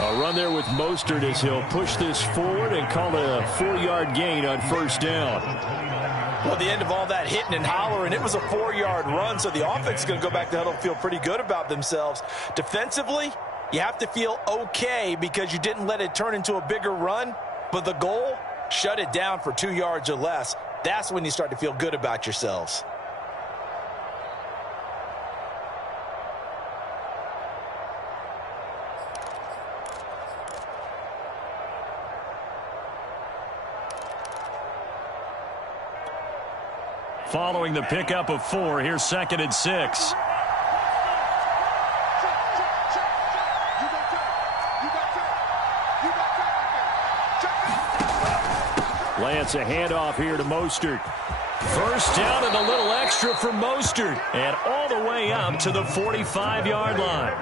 A run there with Mostert as he'll push this forward and call it a 4-yard gain on first down. Well, at the end of all that hitting and hollering, it was a 4-yard run, so the offense is going to go back to huddle, feel pretty good about themselves. Defensively, you have to feel okay because you didn't let it turn into a bigger run, but the goal, shut it down for 2 yards or less. That's when you start to feel good about yourselves. Following the pickup of 4, here's 2nd and 6. Lance, a handoff here to Mostert. First down and a little extra for Mostert. And all the way up to the 45-yard line.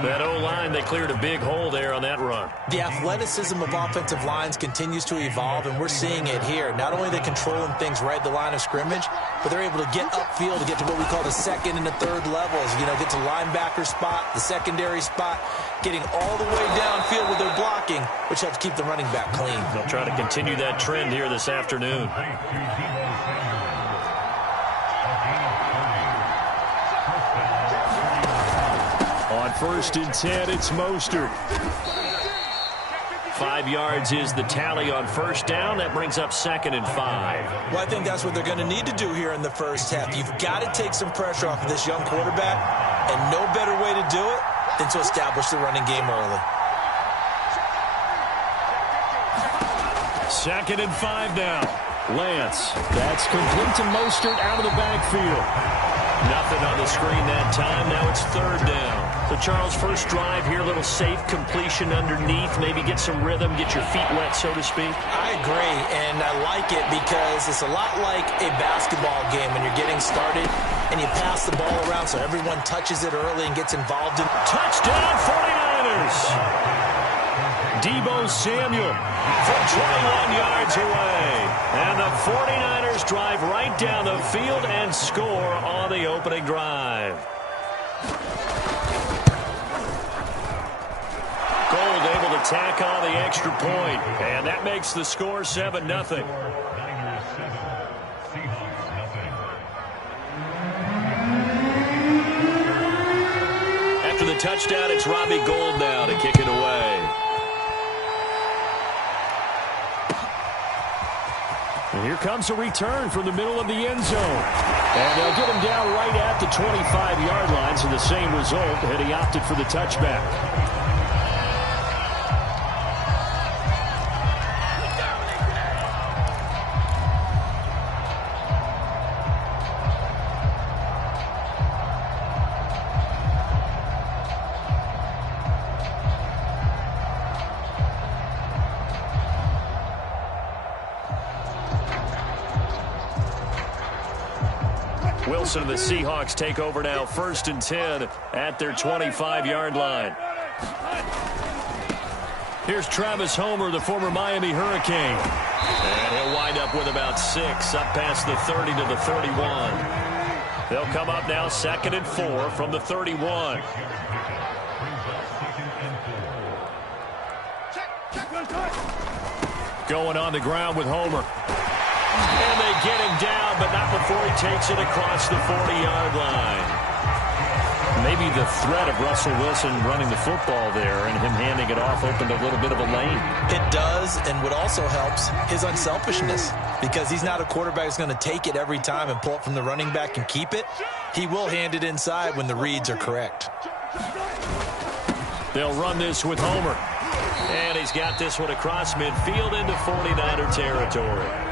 That O-line, they cleared a big hole there on that run. The athleticism of offensive lines continues to evolve, and we're seeing it here. Not only are they controlling things right at the line of scrimmage, but they're able to get upfield to get to what we call the second and the third levels. You know, get to linebacker spot, the secondary spot, getting all the way downfield with their blocking, which helps keep the running back clean. They'll try to continue that trend here this afternoon. On 1st and 10, it's Mostert. 5 yards is the tally on first down. That brings up 2nd and 5. Well, I think that's what they're going to need to do here in the first half. You've got to take some pressure off of this young quarterback, and no better way to do it than to establish the running game early. 2nd and 5 now. Lance. That's complete to Mostert out of the backfield. Nothing on the screen that time. Now it's 3rd down. So, Charles, first drive here, a little safe completion underneath. Maybe get some rhythm, get your feet wet, so to speak. I agree, and I like it because it's a lot like a basketball game when you're getting started and you pass the ball around so everyone touches it early and gets involved in. Touchdown, 49ers! Deebo Samuel from 21 yards away. And the 49ers drive right down the field and score on the opening drive. Gold able to tack on the extra point, and that makes the score 7-0. After the touchdown, it's Robbie Gould now to kick it away. And here comes a return from the middle of the end zone. And they'll get him down right at the 25-yard line, so the same result had he opted for the touchback. Wilson and the Seahawks take over now, 1st and 10 at their 25-yard line. Here's Travis Homer, the former Miami Hurricane. And he'll wind up with about 6, up past the 30 to the 31. They'll come up now 2nd and 4 from the 31. Going on the ground with Homer. And they get him down, but not before he takes it across the 40-yard line. Maybe the threat of Russell Wilson running the football there and him handing it off opened a little bit of a lane. It does, and what also helps, his unselfishness. Because he's not a quarterback who's going to take it every time and pull it from the running back and keep it. He will hand it inside when the reads are correct. They'll run this with Homer. And he's got this one across midfield into 49er territory.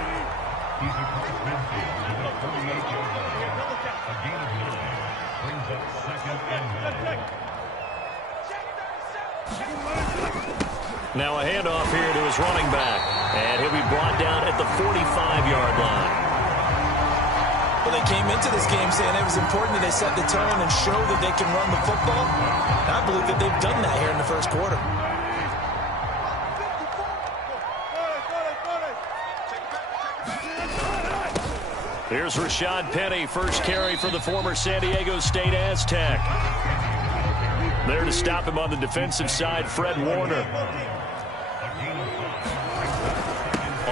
Now a handoff here to his running back. And he'll be brought down at the 45-yard line. Well, they came into this game saying it was important that they set the tone and show that they can run the football. And I believe that they've done that here in the first quarter. Here's Rashad Penny, first carry for the former San Diego State Aztec. There to stop him on the defensive side, Fred Warner.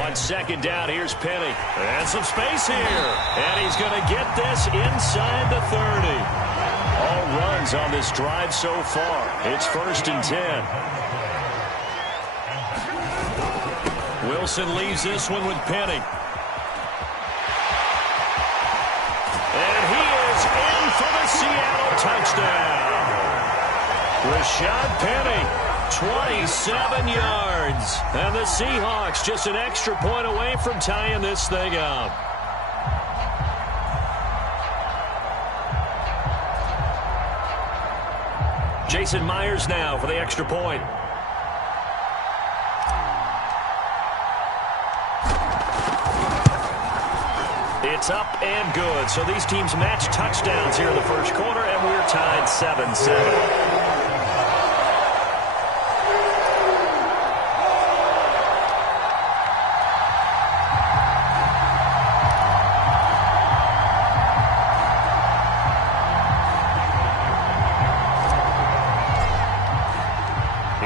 On second down, here's Penny. And some space here. And he's going to get this inside the 30. All runs on this drive so far. It's 1st and 10. Wilson leaves this one with Penny. And he is in for the Seattle touchdown. Rashad Penny, 27 yards. And the Seahawks just an extra point away from tying this thing up. Jason Myers now for the extra point. It's up and good. So these teams match touchdowns here in the first quarter, and we're tied 7-7.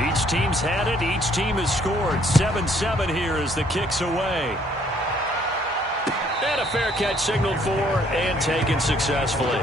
Each team's had it. Each team has scored. 7-7 here as the kick's away. And a fair catch signaled for and taken successfully.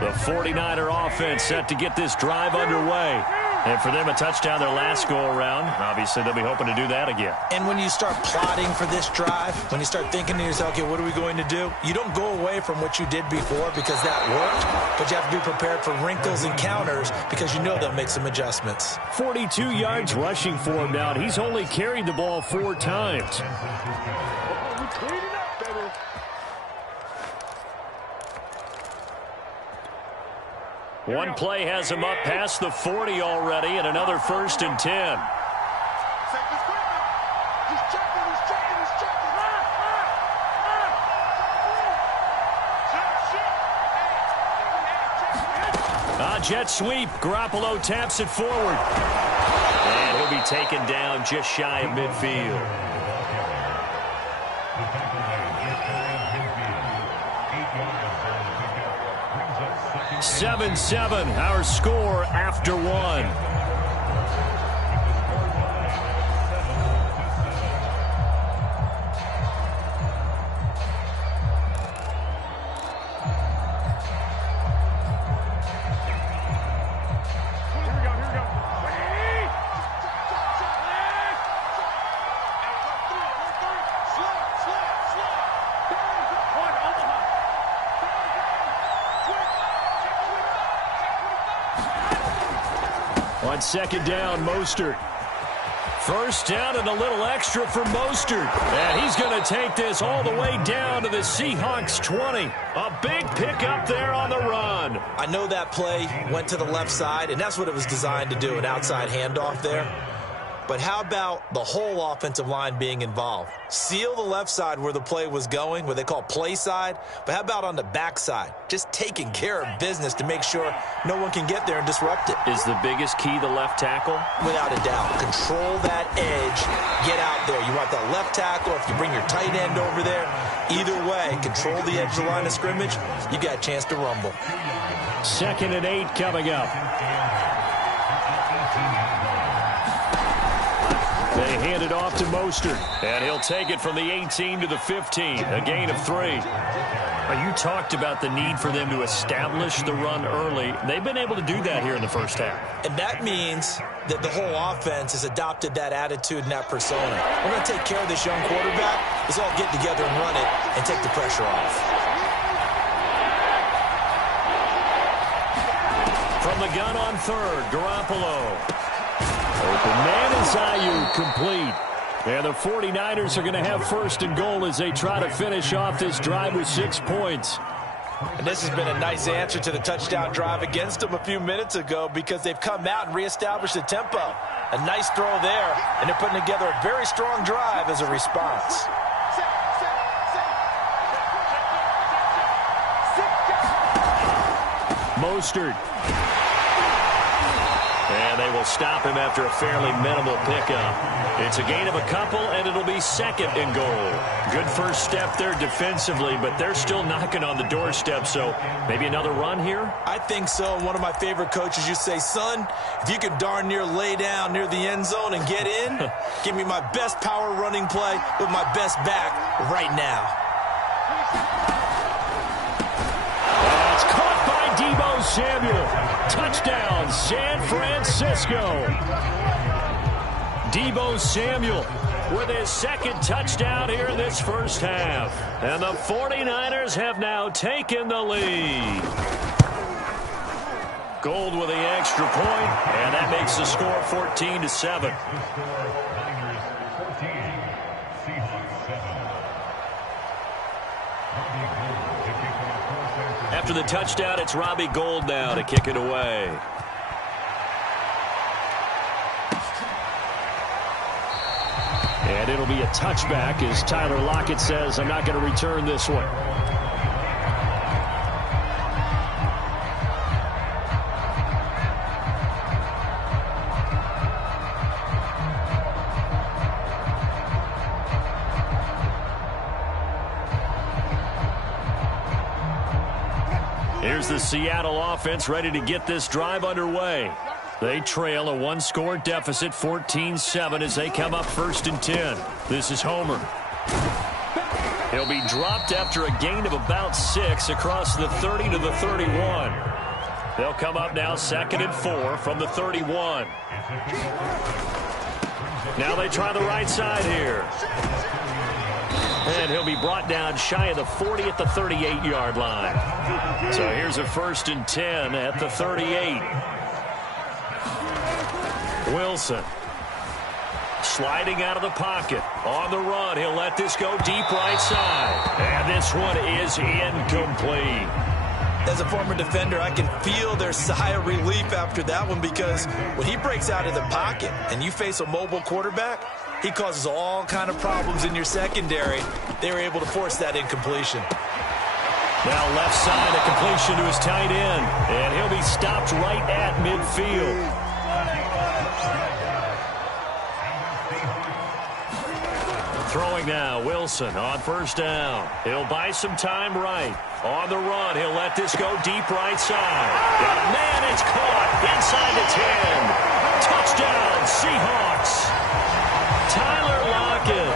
The 49er offense set to get this drive underway. And for them, a touchdown their last go-around. Obviously, they'll be hoping to do that again. And when you start plotting for this drive, when you start thinking to yourself, okay, what are we going to do? You don't go away from what you did before because that worked, but you have to be prepared for wrinkles and counters because you know they'll make some adjustments. 42 yards rushing for him now, and he's only carried the ball 4 times. One play has him up past the 40 already, and another 1st and 10. Jet sweep. Garoppolo taps it forward. And he'll be taken down just shy of midfield. Seven, our score after 1. On second down, Mostert. First down and a little extra for Mostert. And he's going to take this all the way down to the Seahawks 20. A big pickup there on the run. I know that play went to the left side, and that's what it was designed to do, an outside handoff there. But how about the whole offensive line being involved? Seal the left side where the play was going, what they call play side. But how about on the back side? Just taking care of business to make sure no one can get there and disrupt it. Is the biggest key the left tackle? Without a doubt. Control that edge. Get out there. You want that left tackle. If you bring your tight end over there, either way, control the edge of the line of scrimmage, you got a chance to rumble. 2nd and 8 coming up. They hand it off to Mostert, and he'll take it from the 18 to the 15, a gain of 3. You talked about the need for them to establish the run early. They've been able to do that here in the first half. And that means that the whole offense has adopted that attitude and that persona. We're going to take care of this young quarterback. Let's all get together and run it and take the pressure off. From the gun on 3rd, Garoppolo. Open man is Ayuk, complete. And the 49ers are going to have 1st and goal as they try to finish off this drive with 6 points. And this has been a nice answer to the touchdown drive against them a few minutes ago because they've come out and reestablished the tempo. A nice throw there, and they're putting together a very strong drive as a response. Mostert. And they will stop him after a fairly minimal pickup. It's a gain of a couple, and it'll be second and goal. Good first step there defensively, but they're still knocking on the doorstep, so maybe another run here? I think so. One of my favorite coaches used to say, son, if you can darn near lay down near the end zone and get in, give me my best power running play with my best back right now. That's caught by Deebo Samuel. Touchdown, San Francisco. Deebo Samuel with his second touchdown here in this first half. And the 49ers have now taken the lead. Gold with the extra point, and that makes the score 14-7. After the touchdown, it's Robbie Gould now to kick it away. And it'll be a touchback as Tyler Lockett says, I'm not going to return this one. Here's the Seattle offense ready to get this drive underway. They trail a one-score deficit, 14-7, as they come up 1st and 10. This is Homer. He'll be dropped after a gain of about 6 across the 30 to the 31. They'll come up now 2nd and 4 from the 31. Now they try the right side here. And he'll be brought down shy of the 40 at the 38-yard line. So here's a 1st and 10 at the 38. Wilson sliding out of the pocket. On the run, he'll let this go deep right side. And this one is incomplete. As a former defender, I can feel their sigh of relief after that one, because when he breaks out of the pocket and you face a mobile quarterback, he causes all kind of problems in your secondary. They were able to force that incompletion. Now left side, a completion to his tight end. And he'll be stopped right at midfield. Throwing now, Wilson on 1st down. He'll buy some time right. On the run, he'll let this go deep right side. Got a man, it's caught inside the 10. Touchdown, Seahawks. Tyler Lockett,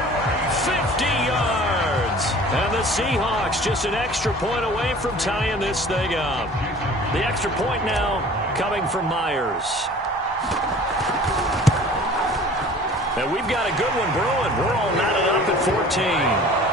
50 yards. And the Seahawks just an extra point away from tying this thing up. The extra point now coming from Myers. And we've got a good one brewing. We're all knotted up at 14.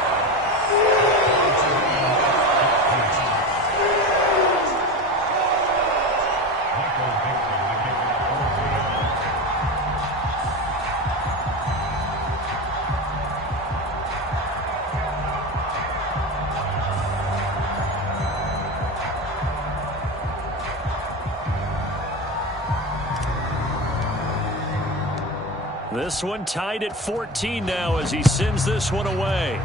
This one tied at 14 now as he sends this one away.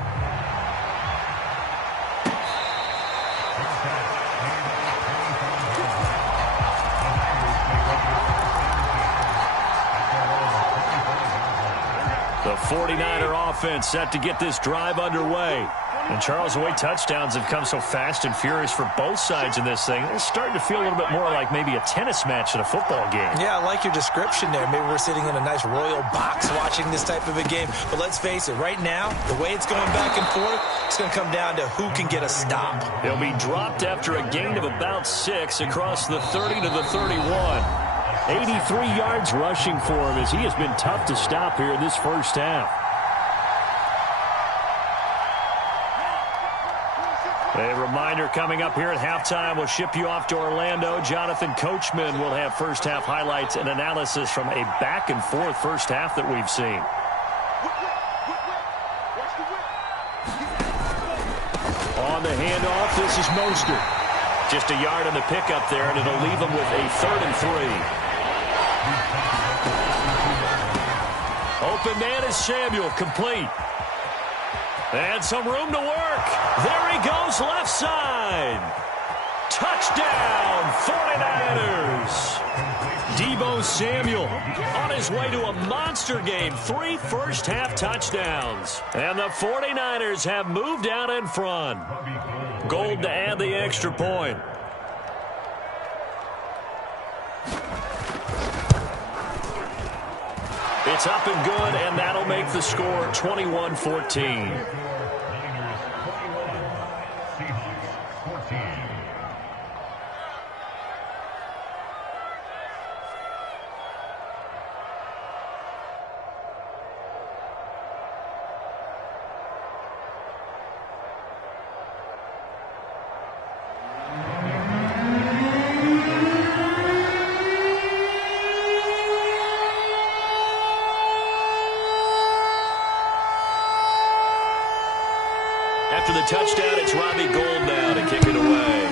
The 49er offense set to get this drive underway. And Charles, the way touchdowns have come so fast and furious for both sides in this thing, it's starting to feel a little bit more like maybe a tennis match at a football game. Yeah, I like your description there. Maybe we're sitting in a nice royal box watching this type of a game. But let's face it, right now, the way it's going back and forth, it's going to come down to who can get a stop. He'll be dropped after a gain of about 6 across the 30 to the 31. 83 yards rushing for him as he has been tough to stop here in this first half. A reminder coming up here at halftime, we'll ship you off to Orlando. Jonathan Coachman will have first half highlights and analysis from a back-and-forth first half that we've seen. On the handoff, this is Mostert. Just a yard on the pickup there, and it'll leave him with a 3rd and 3. Open man is Samuel, complete. And some room to work. There he goes left side. Touchdown, 49ers. Deebo Samuel on his way to a monster game. 3 first-half touchdowns. And the 49ers have moved out in front. Gold to add the extra point. It's up and good, and that'll make the score 21-14. After the touchdown, it's Robbie Gould now to kick it away.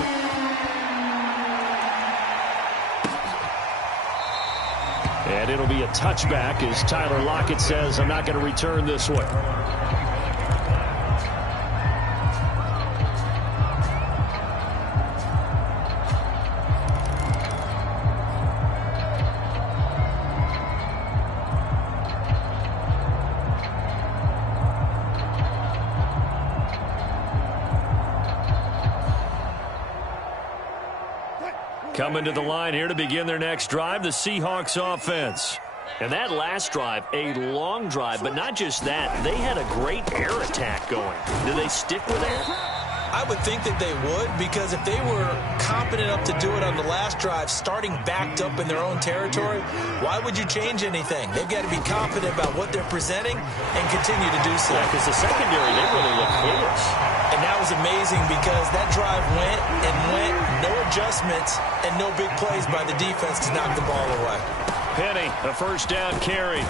And it'll be a touchback as Tyler Lockett says, I'm not going to return this one. Coming to the line here to begin their next drive, the Seahawks offense. And that last drive, a long drive, but not just that. They had a great air attack going. Do they stick with that? I would think that they would, because if they were competent enough to do it on the last drive, starting backed up in their own territory, why would you change anything? They've got to be confident about what they're presenting and continue to do so. Yeah, because the secondary, they really look clueless. And that was amazing because that drive went and went, no adjustments, and no big plays by the defense to knock the ball away. Penny, a first down carry.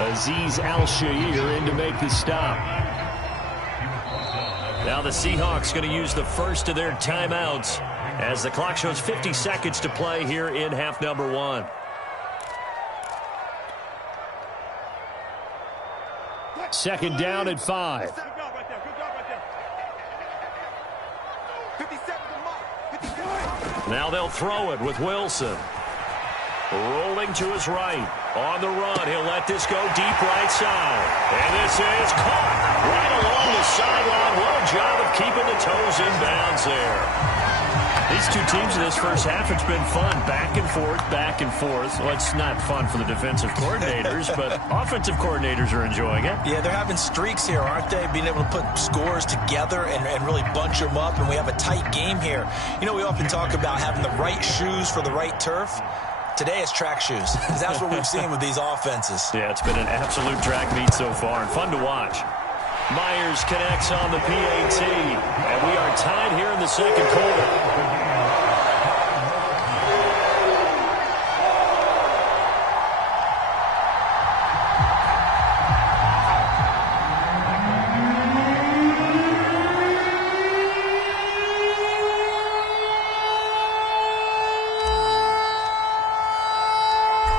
Azeez Al-Shaair in to make the stop. Now the Seahawks going to use the first of their timeouts as the clock shows 50 seconds to play here in half number 1. Second down at 5. Now they'll throw it with Wilson. Rolling to his right. On the run, he'll let this go deep right side. And this is caught right along the sideline. What a job of keeping the toes in bounds there. These two teams in this first half, it's been fun. Back and forth, back and forth. Well, it's not fun for the defensive coordinators, but offensive coordinators are enjoying it. Yeah, they're having streaks here, aren't they? Being able to put scores together and really bunch them up, and we have a tight game here. You know, we often talk about having the right shoes for the right turf. Today it's track shoes. That's what we've seen with these offenses. Yeah, it's been an absolute track meet so far and fun to watch. Myers connects on the PAT, and we are tied here in the second quarter.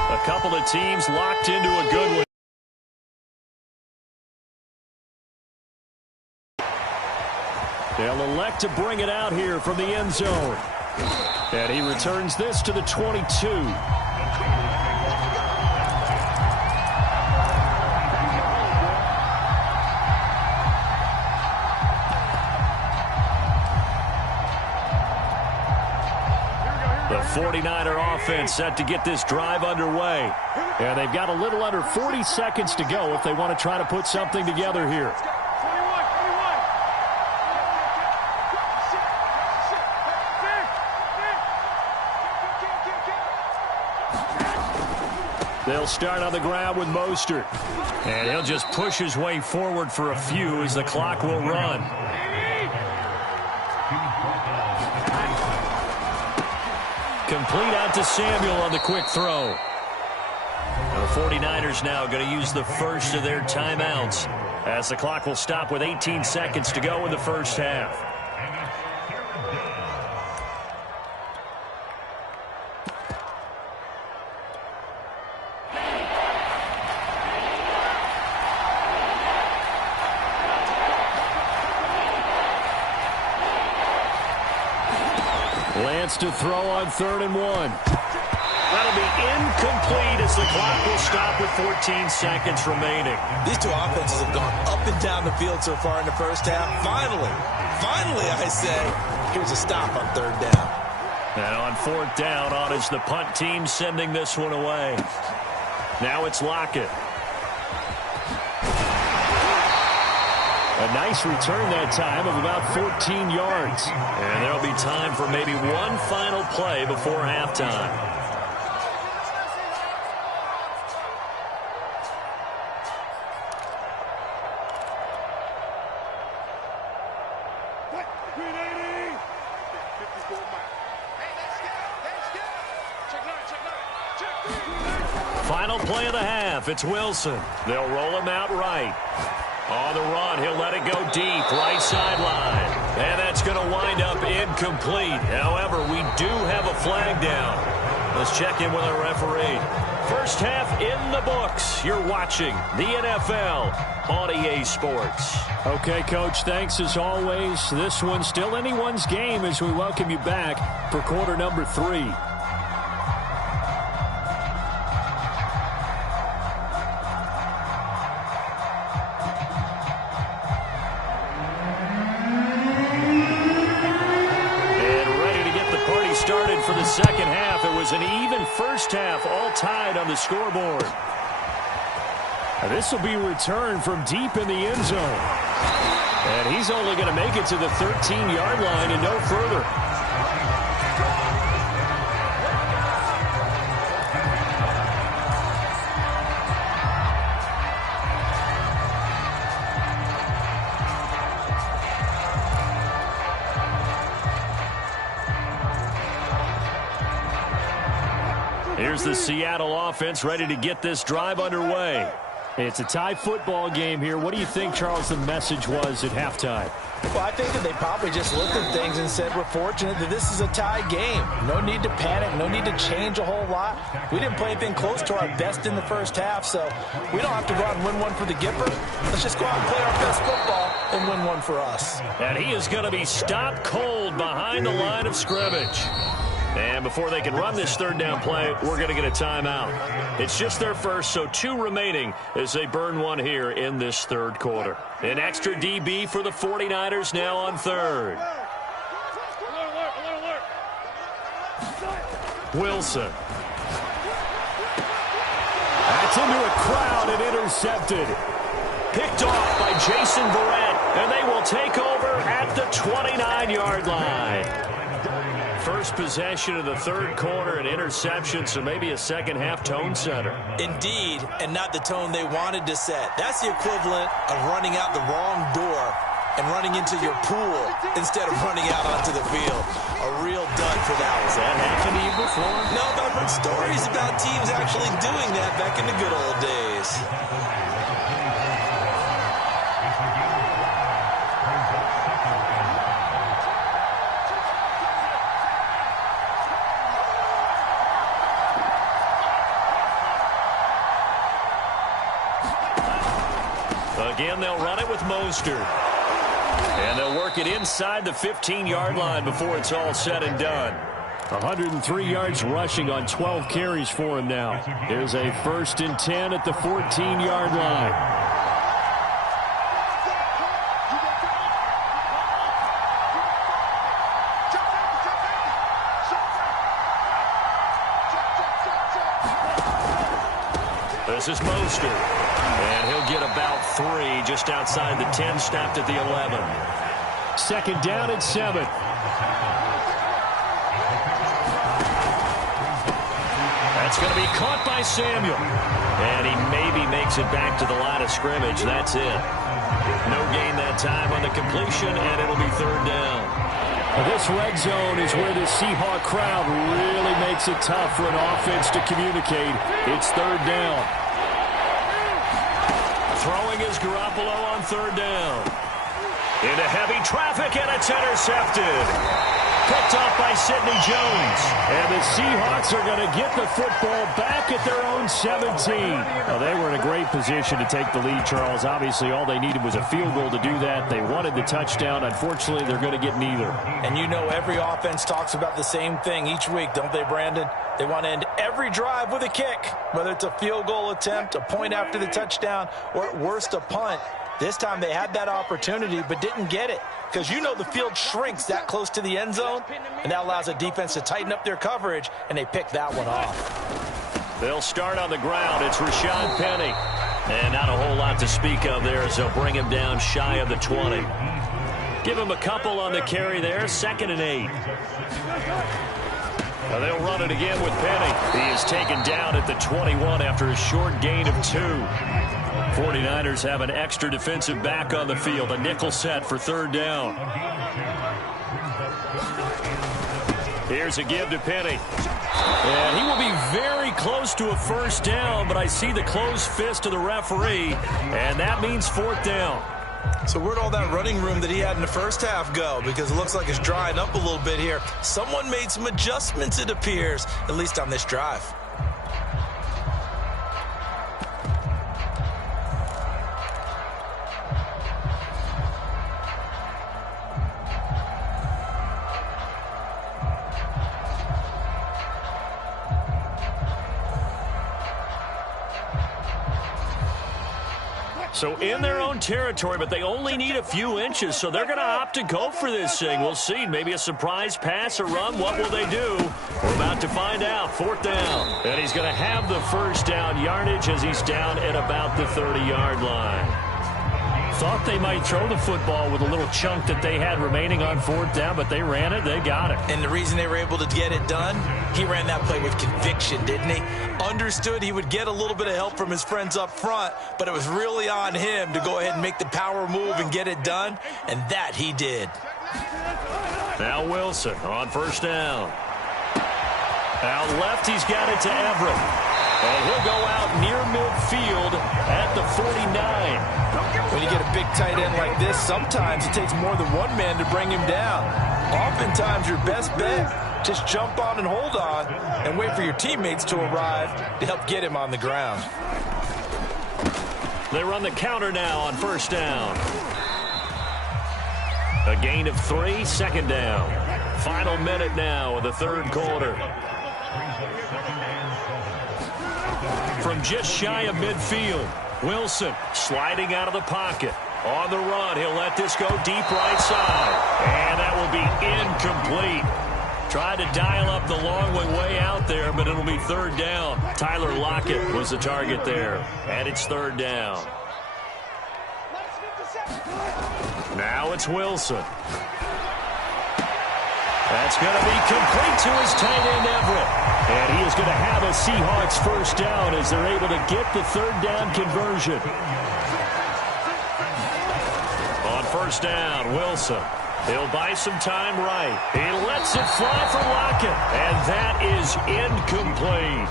A couple of teams locked into a good one. They'll elect to bring it out here from the end zone. And he returns this to the 22. The 49er offense set to get this drive underway. And they've got a little under 40 seconds to go if they want to try to put something together here. They'll start on the ground with Mostert. And he'll just push his way forward for a few as the clock will run. Complete out to Samuel on the quick throw. The 49ers now going to use the first of their timeouts as the clock will stop with 18 seconds to go in the first half. Lance to throw on 3rd and 1. That'll be incomplete as the clock will stop with 14 seconds remaining. These two offenses have gone up and down the field so far in the first half. Finally, I say, here's a stop on 3rd down. And on 4th down, on is the punt team sending this one away. Now it's Lockett. A nice return that time of about 14 yards. And there'll be time for maybe one final play before halftime. Final play of the half. It's Wilson. They'll roll him out right. On the run, he'll let it go deep, right sideline. And that's going to wind up incomplete. However, we do have a flag down. Let's check in with our referee. First half in the books. You're watching the NFL on EA Sports. Okay, Coach, thanks as always. This one's still anyone's game as we welcome you back for quarter number 3. Started for the second half. It was an even first half, all tied on the scoreboard. And this will be returned from deep in the end zone. And he's only going to make it to the 13-yard line and no further. Here's the Seattle offense ready to get this drive underway. It's a tie football game here. What do you think, Charles, the message was at halftime? Well, I think that they probably just looked at things and said, we're fortunate that this is a tie game. No need to panic. No need to change a whole lot. We didn't play anything close to our best in the first half, so we don't have to go out and win one for the Gipper. Let's just go out and play our best football and win one for us. And he is going to be stopped cold behind the line of scrimmage. And before they can run this 3rd down play, we're going to get a timeout. It's just their first, so 2 remaining as they burn one here in this 3rd quarter. An extra DB for the 49ers now on 3rd. Wilson. That's into a crowd and intercepted. Picked off by Jason Verrett, and they will take over at the 29-yard line. First possession of the 3rd quarter, an interception, so maybe a second-half tone setter. Indeed, and not the tone they wanted to set. That's the equivalent of running out the wrong door and running into your pool instead of running out onto the field. A real dud for that one. Has that happened to you before? No, but I've heard stories about teams actually doing that back in the good old days. Again, they'll run it with Mostert. And they'll work it inside the 15-yard line before it's all said and done. 103 yards rushing on 12 carries for him now. There's a 1st and 10 at the 14-yard line. This is Mostert. And he'll get about 3 just outside the 10, stopped at the 11. 2nd down at 7. That's going to be caught by Samuel. And he maybe makes it back to the line of scrimmage. That's it. No gain that time on the completion, and it'll be 3rd down. This red zone is where the Seahawk crowd really makes it tough for an offense to communicate. It's 3rd down. Throwing is Garoppolo on 3rd down. Into heavy traffic, and it's intercepted. Picked off by Sidney Jones. And the Seahawks are going to get the football back at their own 17. Well, they were in a great position to take the lead, Charles. Obviously, all they needed was a field goal to do that. They wanted the touchdown. Unfortunately, they're going to get neither. And you know every offense talks about the same thing each week, don't they, Brandon? They want to end every drive with a kick, whether it's a field goal attempt, a point after the touchdown, or at worst a punt. This time they had that opportunity but didn't get it because you know the field shrinks that close to the end zone, and that allows a defense to tighten up their coverage, and they pick that one off. They'll start on the ground. It's Rashad Penny. And not a whole lot to speak of there as they'll bring him down shy of the 20. Give him a couple on the carry there, 2nd and 8. Now they'll run it again with Penny. He is taken down at the 21 after a short gain of 2. 49ers have an extra defensive back on the field. A nickel set for 3rd down. Here's a give to Penny. And he will be very close to a 1st down, but I see the closed fist of the referee, and that means 4th down. So where'd all that running room that he had in the first half go? Because it looks like it's drying up a little bit here. Someone made some adjustments, it appears, at least on this drive. So in their own territory, but they only need a few inches, so they're going to opt to go for this thing. We'll see. Maybe a surprise pass or run. What will they do? We're about to find out. 4th down. And he's going to have the 1st down yardage as he's down at about the 30-yard line. Thought they might throw the football with a little chunk that they had remaining on 4th down, but they ran it. They got it. And the reason they were able to get it done, he ran that play with conviction, didn't he? Understood he would get a little bit of help from his friends up front, but it was really on him to go ahead and make the power move and get it done, and that he did. Now Wilson on 1st down. Out left, he's got it to Everett. And he'll go out near midfield at the 49. When you get a big tight end like this, sometimes it takes more than one man to bring him down. Oftentimes, your best bet, just jump on and hold on and wait for your teammates to arrive to help get him on the ground. They run the counter now on 1st down. A gain of 3, 2nd down. Final minute now of the 3rd quarter. From just shy of midfield, Wilson sliding out of the pocket. On the run, he'll let this go deep right side. And that will be incomplete. Tried to dial up the long way out there, but it'll be 3rd down. Tyler Lockett was the target there. And it's 3rd down. Now it's Wilson. That's going to be complete to his tight end, Everett. And he is going to have a Seahawks 1st down as they're able to get the 3rd down conversion. On 1st down, Wilson. He'll buy some time right. He lets it fly for Lockett. And that is incomplete.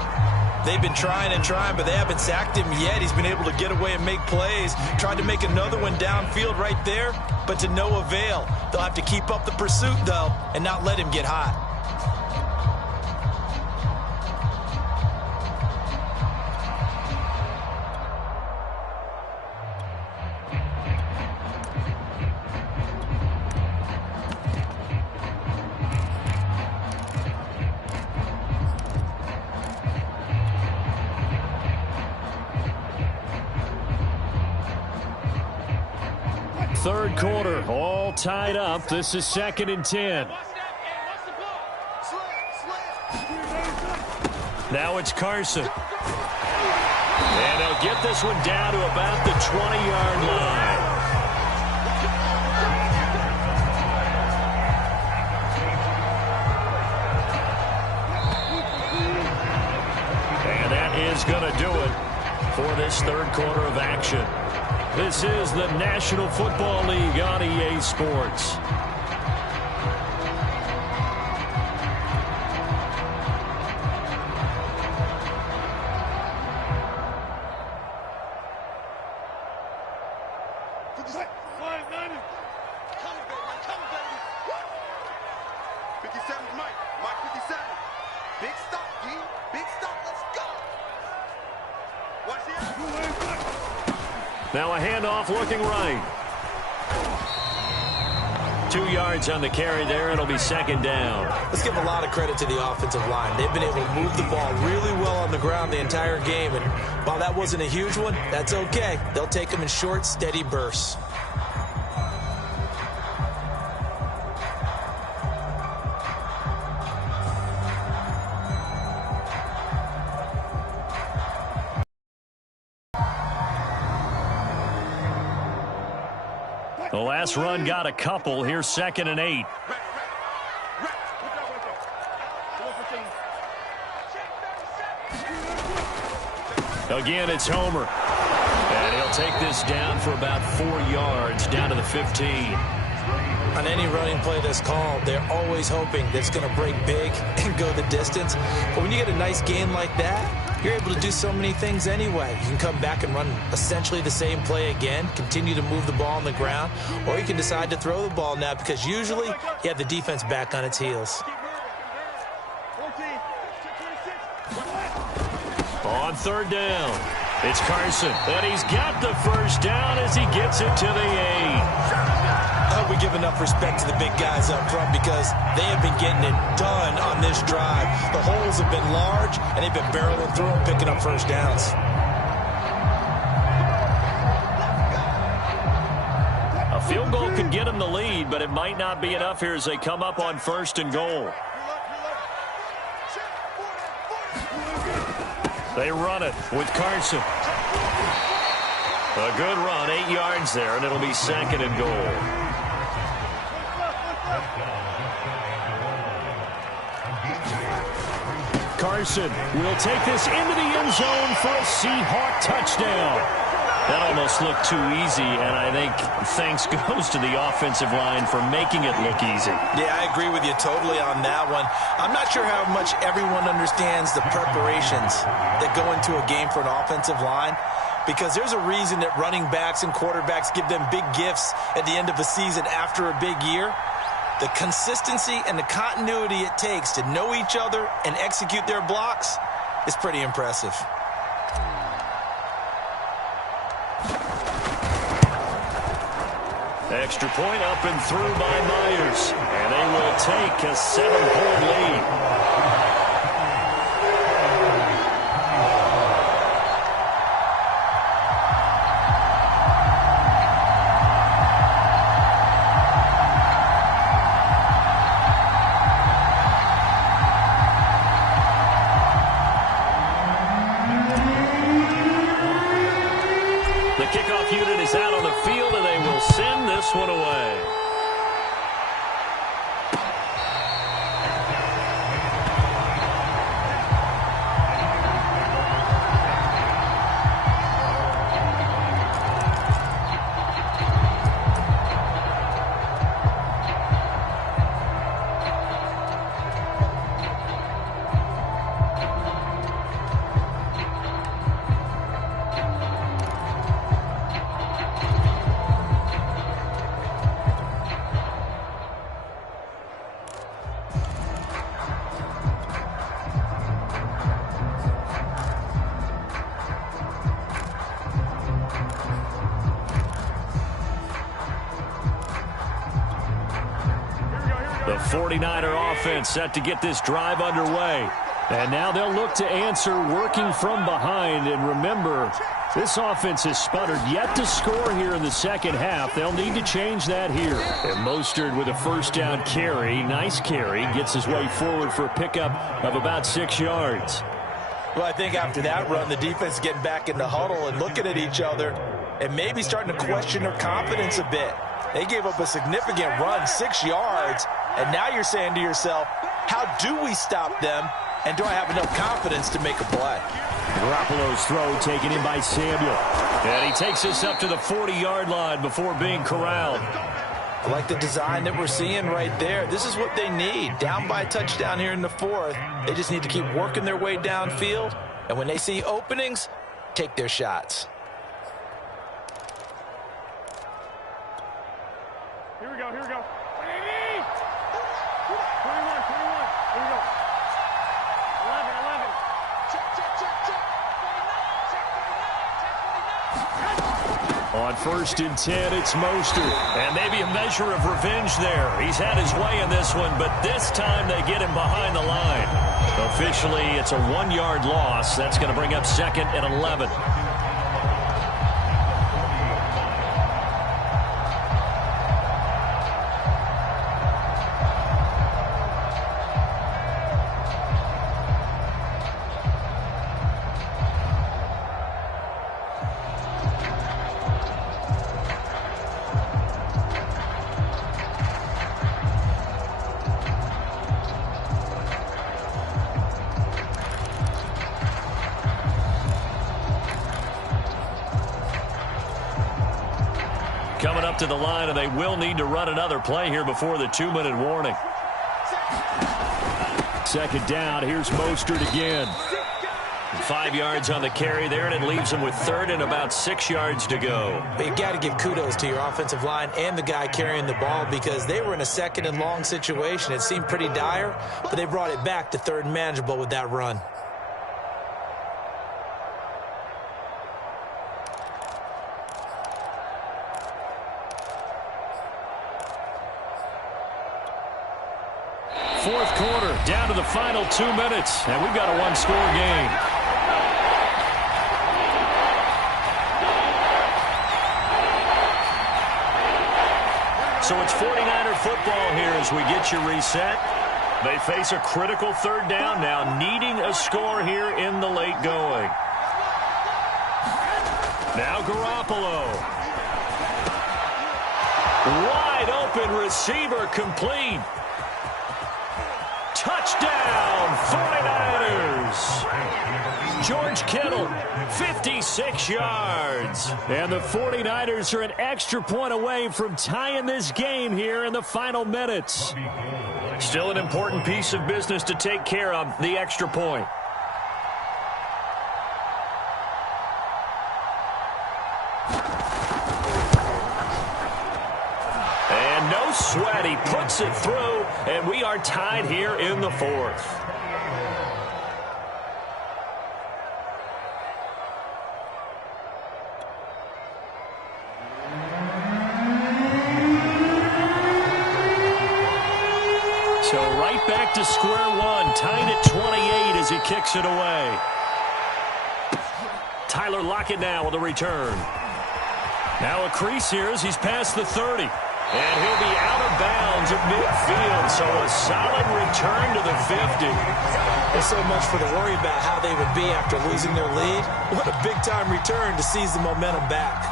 They've been trying and trying, but they haven't sacked him yet. He's been able to get away and make plays. Tried to make another one downfield right there, but to no avail. They'll have to keep up the pursuit, though, and not let him get hot. Third quarter, all tied up. This is 2nd and 10. Now it's Carson. And they'll get this one down to about the 20-yard line. And that is going to do it for this 3rd quarter of action. This is the National Football League on EA Sports. Now a handoff looking right. 2 yards on the carry there. It'll be second down. Let's give a lot of credit to the offensive line. They've been able to move the ball really well on the ground the entire game. And while that wasn't a huge one, that's okay. They'll take them in short, steady bursts. The last run got a couple. Here's 2nd and 8. Again, it's Homer. And he'll take this down for about 4 yards, down to the 15. On any running play that's called, they're always hoping that it's going to break big and go the distance. But when you get a nice gain like that, you're able to do so many things anyway. You can come back and run essentially the same play again, continue to move the ball on the ground, or you can decide to throw the ball now because usually you have the defense back on its heels. On 3rd down, it's Carson. And he's got the first down as he gets it to the 8. I hope we give enough respect to the big guys up front because they have been getting it done on this drive. The holes have been large, and they've been barreling through them, picking up first downs. A field goal could get them the lead, but it might not be enough here as they come up on 1st and goal. They run it with Carson. A good run, 8 yards there, and it'll be 2nd and goal. Carson will take this into the end zone for a Seahawk touchdown. That almost looked too easy, and I think thanks goes to the offensive line for making it look easy. Yeah, I agree with you totally on that one. I'm not sure how much everyone understands the preparations that go into a game for an offensive line, because there's a reason that running backs and quarterbacks give them big gifts at the end of a season after a big year. The consistency and the continuity it takes to know each other and execute their blocks is pretty impressive. Extra point up and through by Myers. And they will take a 7-point lead. The kickoff unit is out on the field, and they will send this one away. The 49er offense set to get this drive underway. And now they'll look to answer working from behind. And remember, this offense has sputtered yet to score here in the second half. They'll need to change that here. And Mostert with a first down carry. Nice carry. Gets his way forward for a pickup of about 6 yards. Well, I think after that run, the defense getting back in the huddle and looking at each other and maybe starting to question their confidence a bit. They gave up a significant run, 6 yards, and now you're saying to yourself, how do we stop them, and do I have enough confidence to make a play? Garoppolo's throw taken in by Samuel. And he takes this up to the 40-yard line before being corralled. I like the design that we're seeing right there. This is what they need. Down by a touchdown here in the fourth. They just need to keep working their way downfield, and when they see openings, take their shots. Here we go, here we go. 21, 21. Here we go. 11, 11. Check, check, check, check. 49, check 49, check 49. On 1st and 10, it's Mostert. And maybe a measure of revenge there. He's had his way in this one, but this time they get him behind the line. Officially, it's a 1-yard loss. That's going to bring up 2nd and 11. Coming up to the line, and they will need to run another play here before the 2-minute warning. 2nd down. Here's Mostert again. 5 yards on the carry there, and it leaves him with 3rd and about 6 yards to go. But you got to give kudos to your offensive line and the guy carrying the ball, because they were in a 2nd and long situation. It seemed pretty dire, but they brought it back to 3rd and manageable with that run. Fourth quarter, down to the final 2 minutes, and we've got a 1-score game. So it's 49er football here as we get you reset. They face a critical 3rd down now, needing a score here in the late going. Now Garoppolo. Wide open receiver, complete. Touchdown, 49ers. George Kittle, 56 yards. And the 49ers are an extra point away from tying this game here in the final minutes. Still an important piece of business to take care of, the extra point. And no sweat, he puts it through, and we are tied here in the 4th. So right back to square one, tied at 28 as he kicks it away. Tyler Lockett now with a return. Now a crease here as he's past the 30. And he'll be out of bounds at midfield, so a solid return to the 50. There's so much for the worry about how they would be after losing their lead. What a big-time return to seize the momentum back.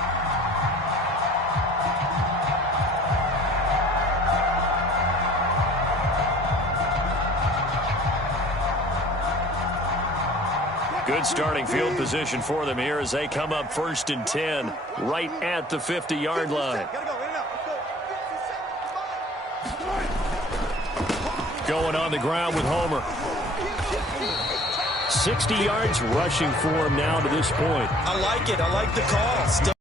Good starting field position for them here as they come up 1st and 10, right at the 50-yard line. Going on the ground with Homer. 60 yards rushing for him now to this point. I like it. I like the call. Still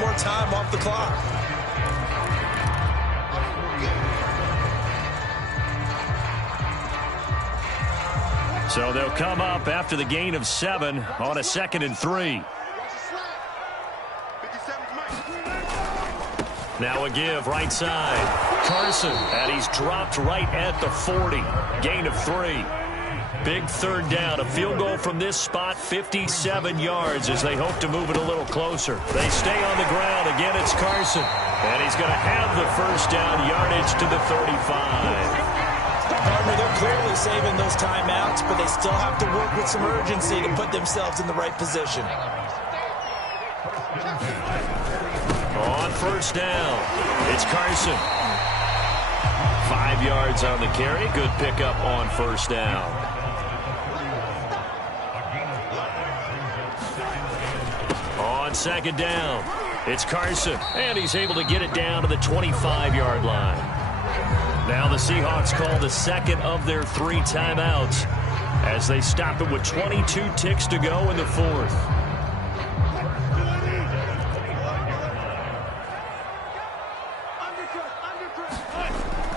more time off the clock. So they'll come up after the gain of 7 on a 2nd and 3. Now a give right side. Carson, and he's dropped right at the 40. Gain of 3. Big 3rd down. A field goal from this spot, 57 yards as they hope to move it a little closer. They stay on the ground. Again, it's Carson. And he's going to have the 1st down, yardage to the 35. Partner, they're clearly saving those timeouts, but they still have to work with some urgency to put themselves in the right position. On 1st down, it's Carson. 5 yards on the carry. Good pickup on 1st down. On 2nd down, it's Carson, and he's able to get it down to the 25-yard line. Now the Seahawks call the 2nd of their 3 timeouts as they stop it with 22 ticks to go in the 4th.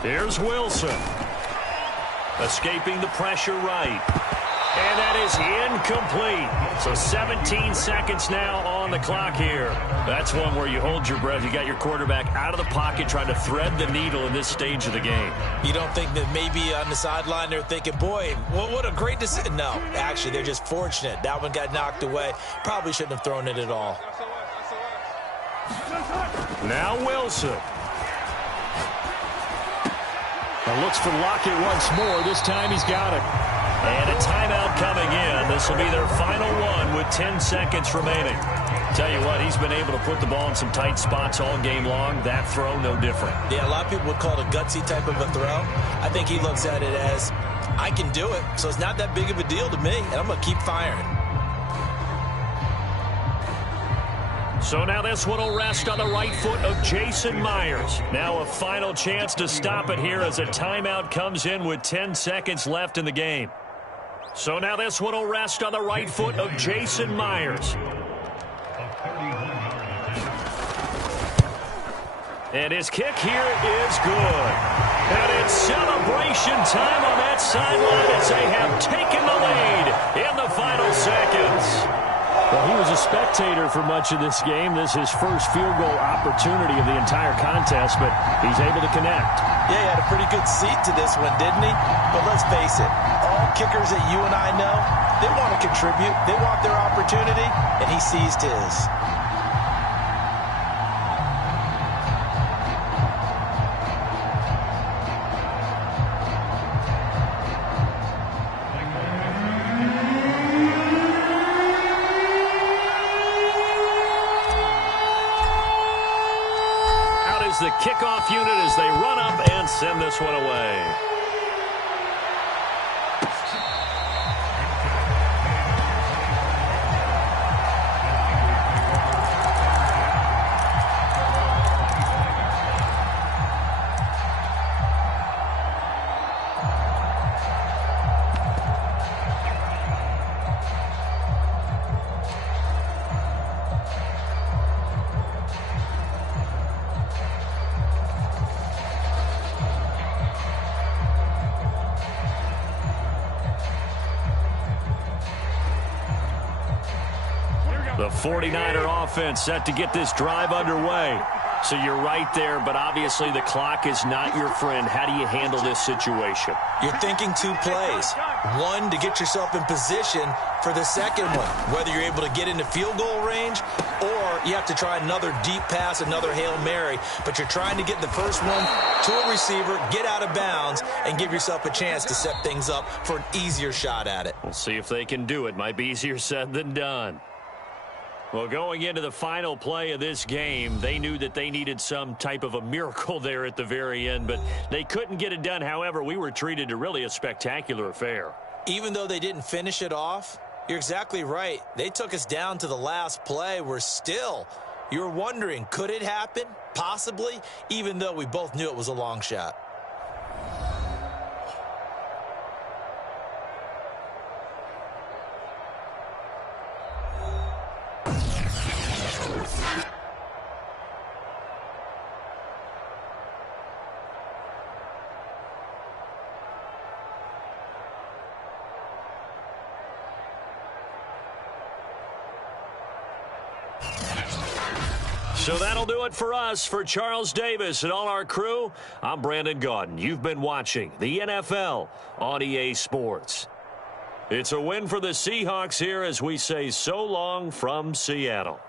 Here's Wilson. Escaping the pressure right. And that is incomplete. So 17 seconds now on the clock here. That's one where you hold your breath. You got your quarterback out of the pocket trying to thread the needle in this stage of the game. You don't think that maybe on the sideline they're thinking, boy, what a great decision. No, actually, they're just fortunate. That one got knocked away. Probably shouldn't have thrown it at all. Now Wilson. And looks for Lockett once more. This time he's got it. And a timeout coming in. This will be their final one with 10 seconds remaining. Tell you what, he's been able to put the ball in some tight spots all game long. That throw, no different. Yeah, a lot of people would call it a gutsy type of a throw. I think he looks at it as, I can do it, so it's not that big of a deal to me, and I'm going to keep firing. So now this one will rest on the right foot of Jason Myers. Now a final chance to stop it here as a timeout comes in with 10 seconds left in the game. So now this one will rest on the right foot of Jason Myers. And his kick here is good. And it's celebration time on that sideline as they have taken the lead in the final seconds. Well, he was a spectator for much of this game. This is his first field goal opportunity of the entire contest, but he's able to connect. Yeah, he had a pretty good seat to this one, didn't he? But let's face it, all kickers that you and I know, they want to contribute. They want their opportunity, and he seized his. The kickoff unit as they run up and send this one away. The 49er offense set to get this drive underway. So you're right there, but obviously the clock is not your friend. How do you handle this situation? You're thinking two plays. One, to get yourself in position for the second one, whether you're able to get into field goal range or you have to try another deep pass, another Hail Mary. But you're trying to get the first one to a receiver, get out of bounds, and give yourself a chance to set things up for an easier shot at it. We'll see if they can do it. Might be easier said than done. Well, going into the final play of this game, they knew that they needed some type of a miracle there at the very end, but they couldn't get it done. However, we were treated to really a spectacular affair. Even though they didn't finish it off, you're exactly right. They took us down to the last play. We're still, you're wondering, could it happen? Possibly, even though we both knew it was a long shot. So that'll do it for us. For Charles Davis and all our crew, I'm Brandon Gaudin. You've been watching the NFL on EA Sports. It's a win for the Seahawks here as we say so long from Seattle.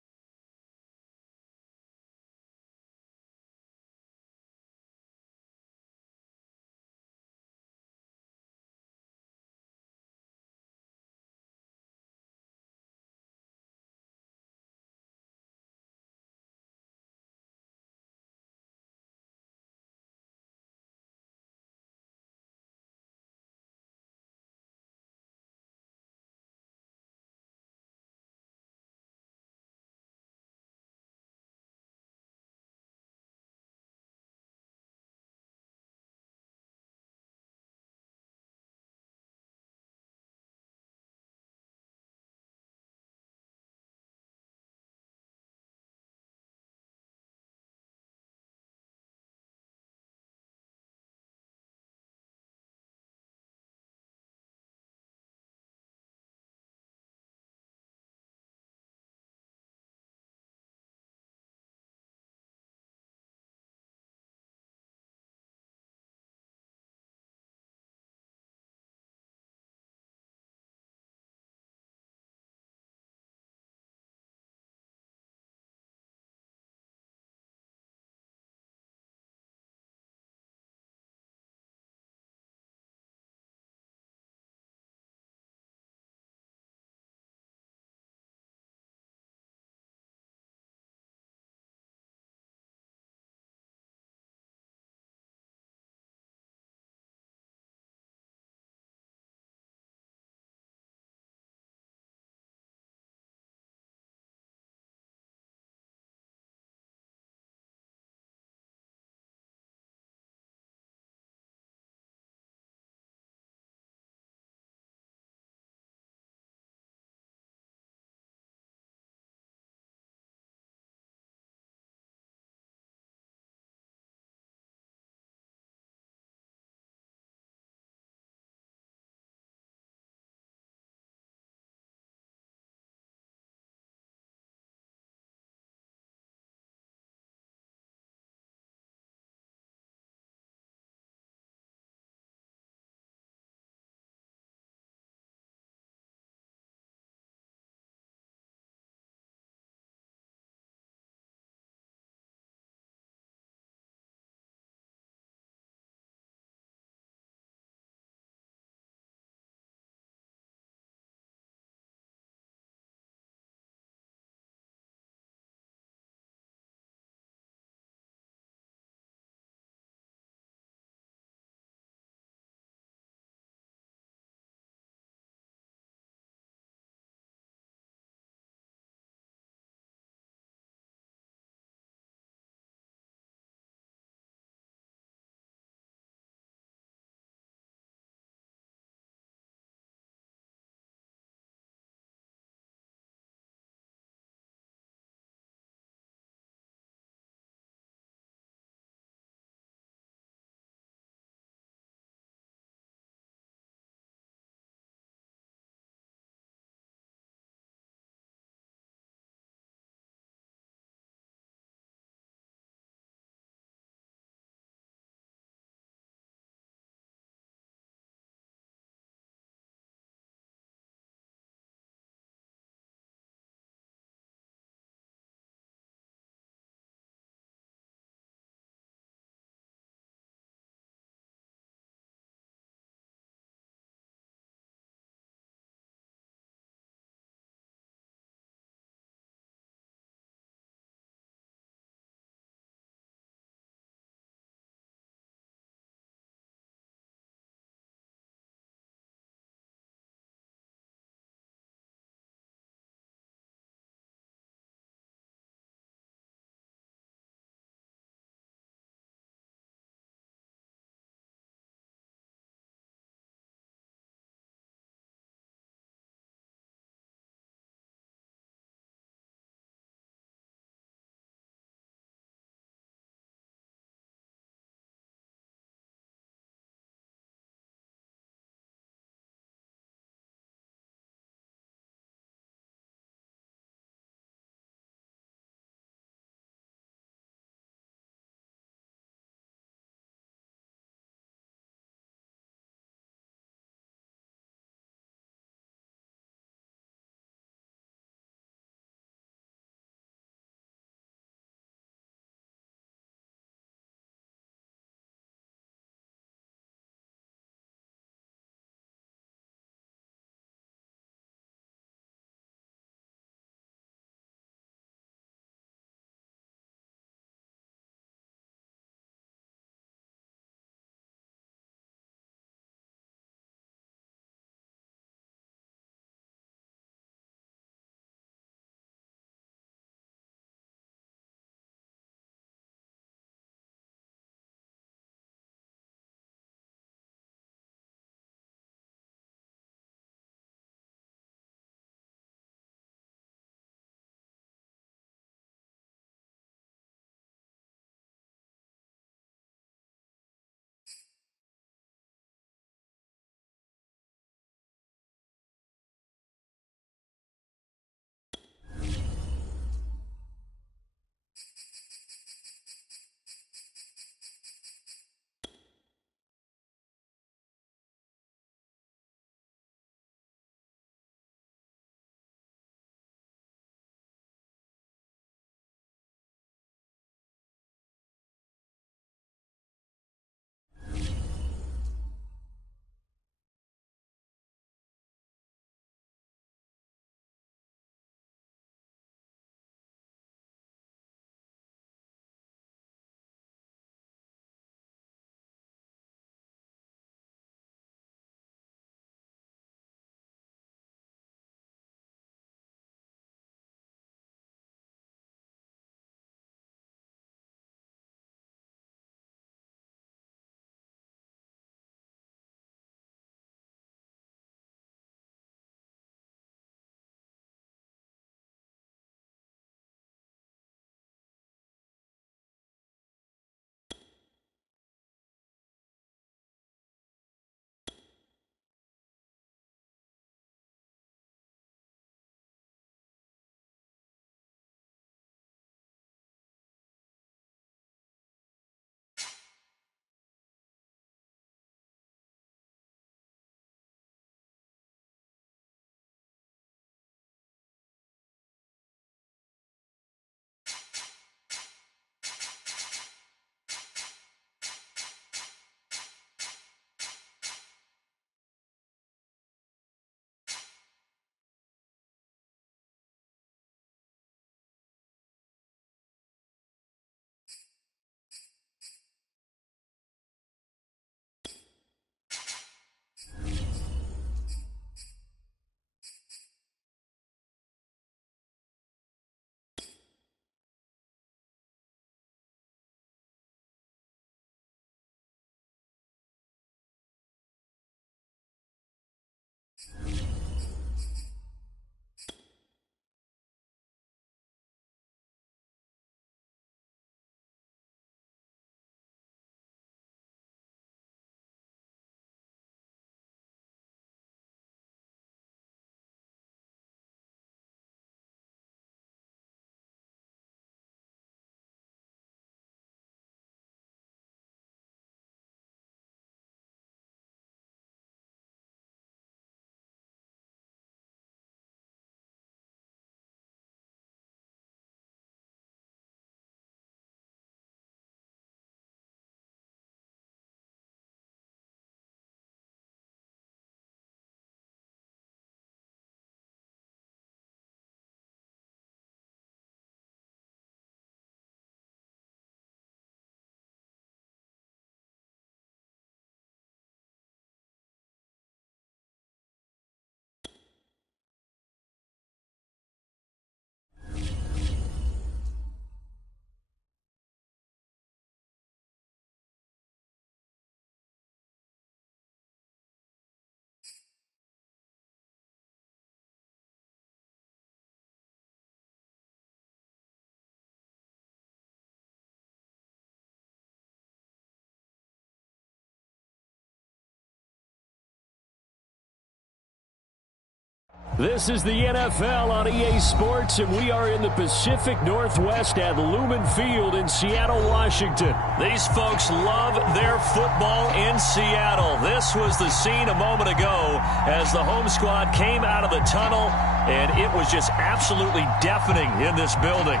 This is the NFL on EA Sports, and we are in the Pacific Northwest at Lumen Field in Seattle, Washington. These folks love their football in Seattle. This was the scene a moment ago as the home squad came out of the tunnel, and it was just absolutely deafening in this building.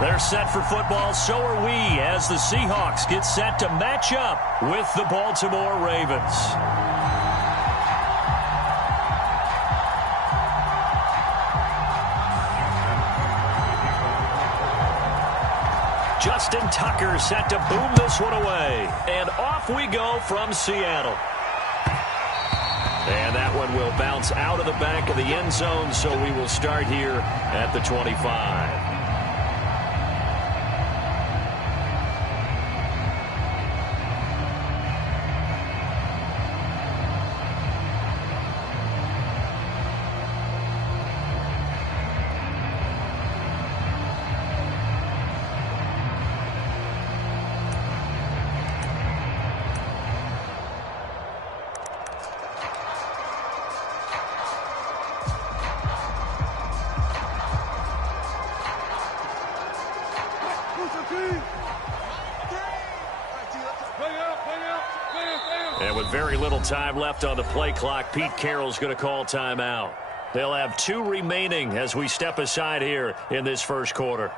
They're set for football, so are we, as the Seahawks get set to match up with the Baltimore Ravens. Justin Tucker set to boom this one away. And off we go from Seattle. And that one will bounce out of the back of the end zone, so we will start here at the 25. And with very little time left on the play clock, Pete Carroll's going to call timeout. They'll have 2 remaining as we step aside here in this first quarter.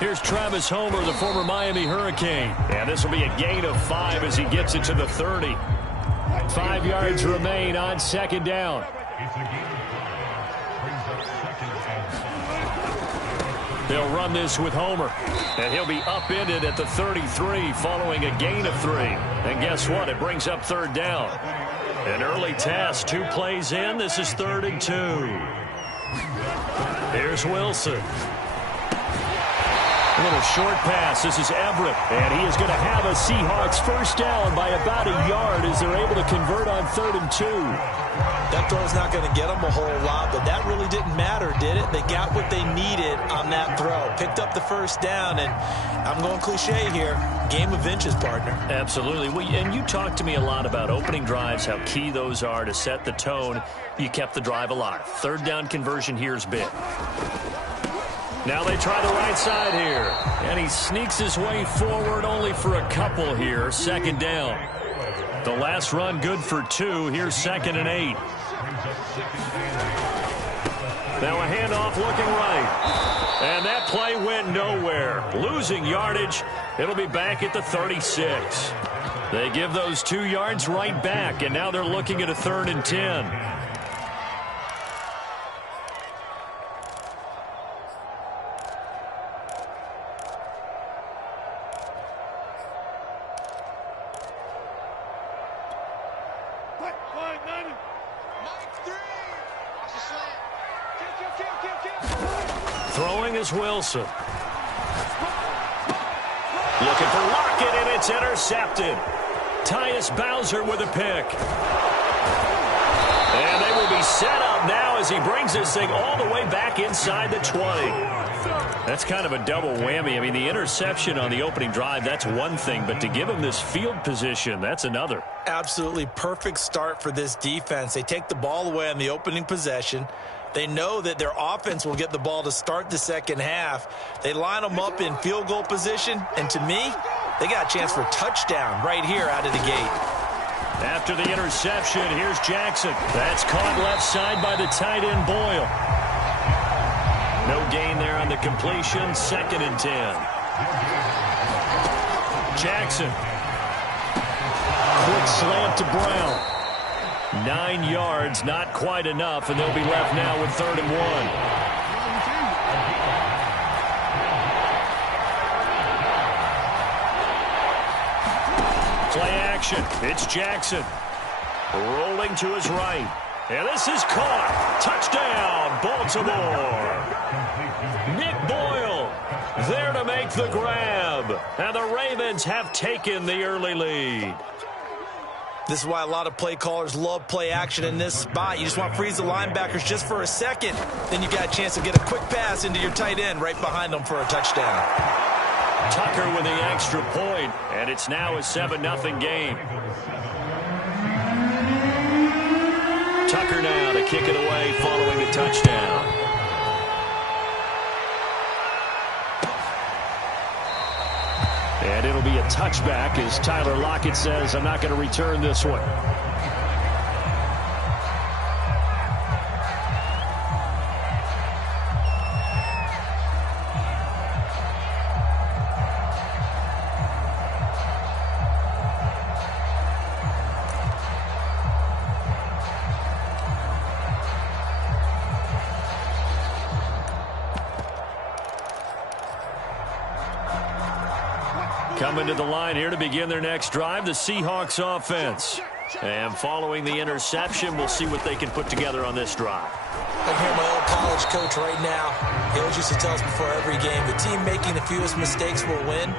Here's Travis Homer, the former Miami Hurricane. And this will be a gain of 5 as he gets it to the 30. 5 yards remain on second down. They'll run this with Homer. And he'll be upended at the 33 following a gain of 3. And guess what? It brings up third down. An early test, 2 plays in. This is 3rd and 2. Here's Wilson. A little short pass. This is Everett. And he is going to have a Seahawks first down by about a yard as they're able to convert on 3rd and 2. That throw's not going to get them a whole lot, but that really didn't matter, did it? They got what they needed on that throw. Picked up the first down, and I'm going cliche here. Game of inches, partner. Absolutely. And you talked to me a lot about opening drives, how key those are to set the tone. You kept the drive alive. 3rd down conversion here is big. Now they try the right side here. And he sneaks his way forward only for a couple here. 2nd down. The last run good for 2. Here's 2nd and 8. Now a handoff looking right. And that play went nowhere. Losing yardage. It'll be back at the 36. They give those 2 yards right back. And now they're looking at a 3rd and 10. Throwing is Wilson. Looking for Lockett, and it's intercepted. Tyus Bowser with a pick. And they will be set up now as he brings this thing all the way back inside the 20. That's kind of a double whammy. I mean, the interception on the opening drive, that's one thing, but to give him this field position, that's another. Absolutely perfect start for this defense. They take the ball away on the opening possession. They know that their offense will get the ball to start the second half. They line them up in field goal position, and to me, they got a chance for a touchdown right here out of the gate. After the interception, here's Jackson. That's caught left side by the tight end Boyle. No gain there on the completion. 2nd and 10. Jackson. Quick slant to Brown. 9 yards, not quite enough, and they'll be left now with 3rd and 1. Play action. It's Jackson. Rolling to his right. And this is caught. Touchdown, Baltimore. Nick Boyle there to make the grab. And the Ravens have taken the early lead. This is why a lot of play callers love play action in this spot. You just want to freeze the linebackers just for a second. Then you got a chance to get a quick pass into your tight end right behind them for a touchdown. Tucker with the extra point, and it's now a 7-0 game. Tucker now to kick it away following a touchdown. And it'll be a touchback as Tyler Lockett says, I'm not going to return this one. Coming to the line here to begin their next drive, the Seahawks offense. And following the interception, we'll see what they can put together on this drive. I hear my old college coach right now. He always used to tell us before every game, the team making the fewest mistakes will win.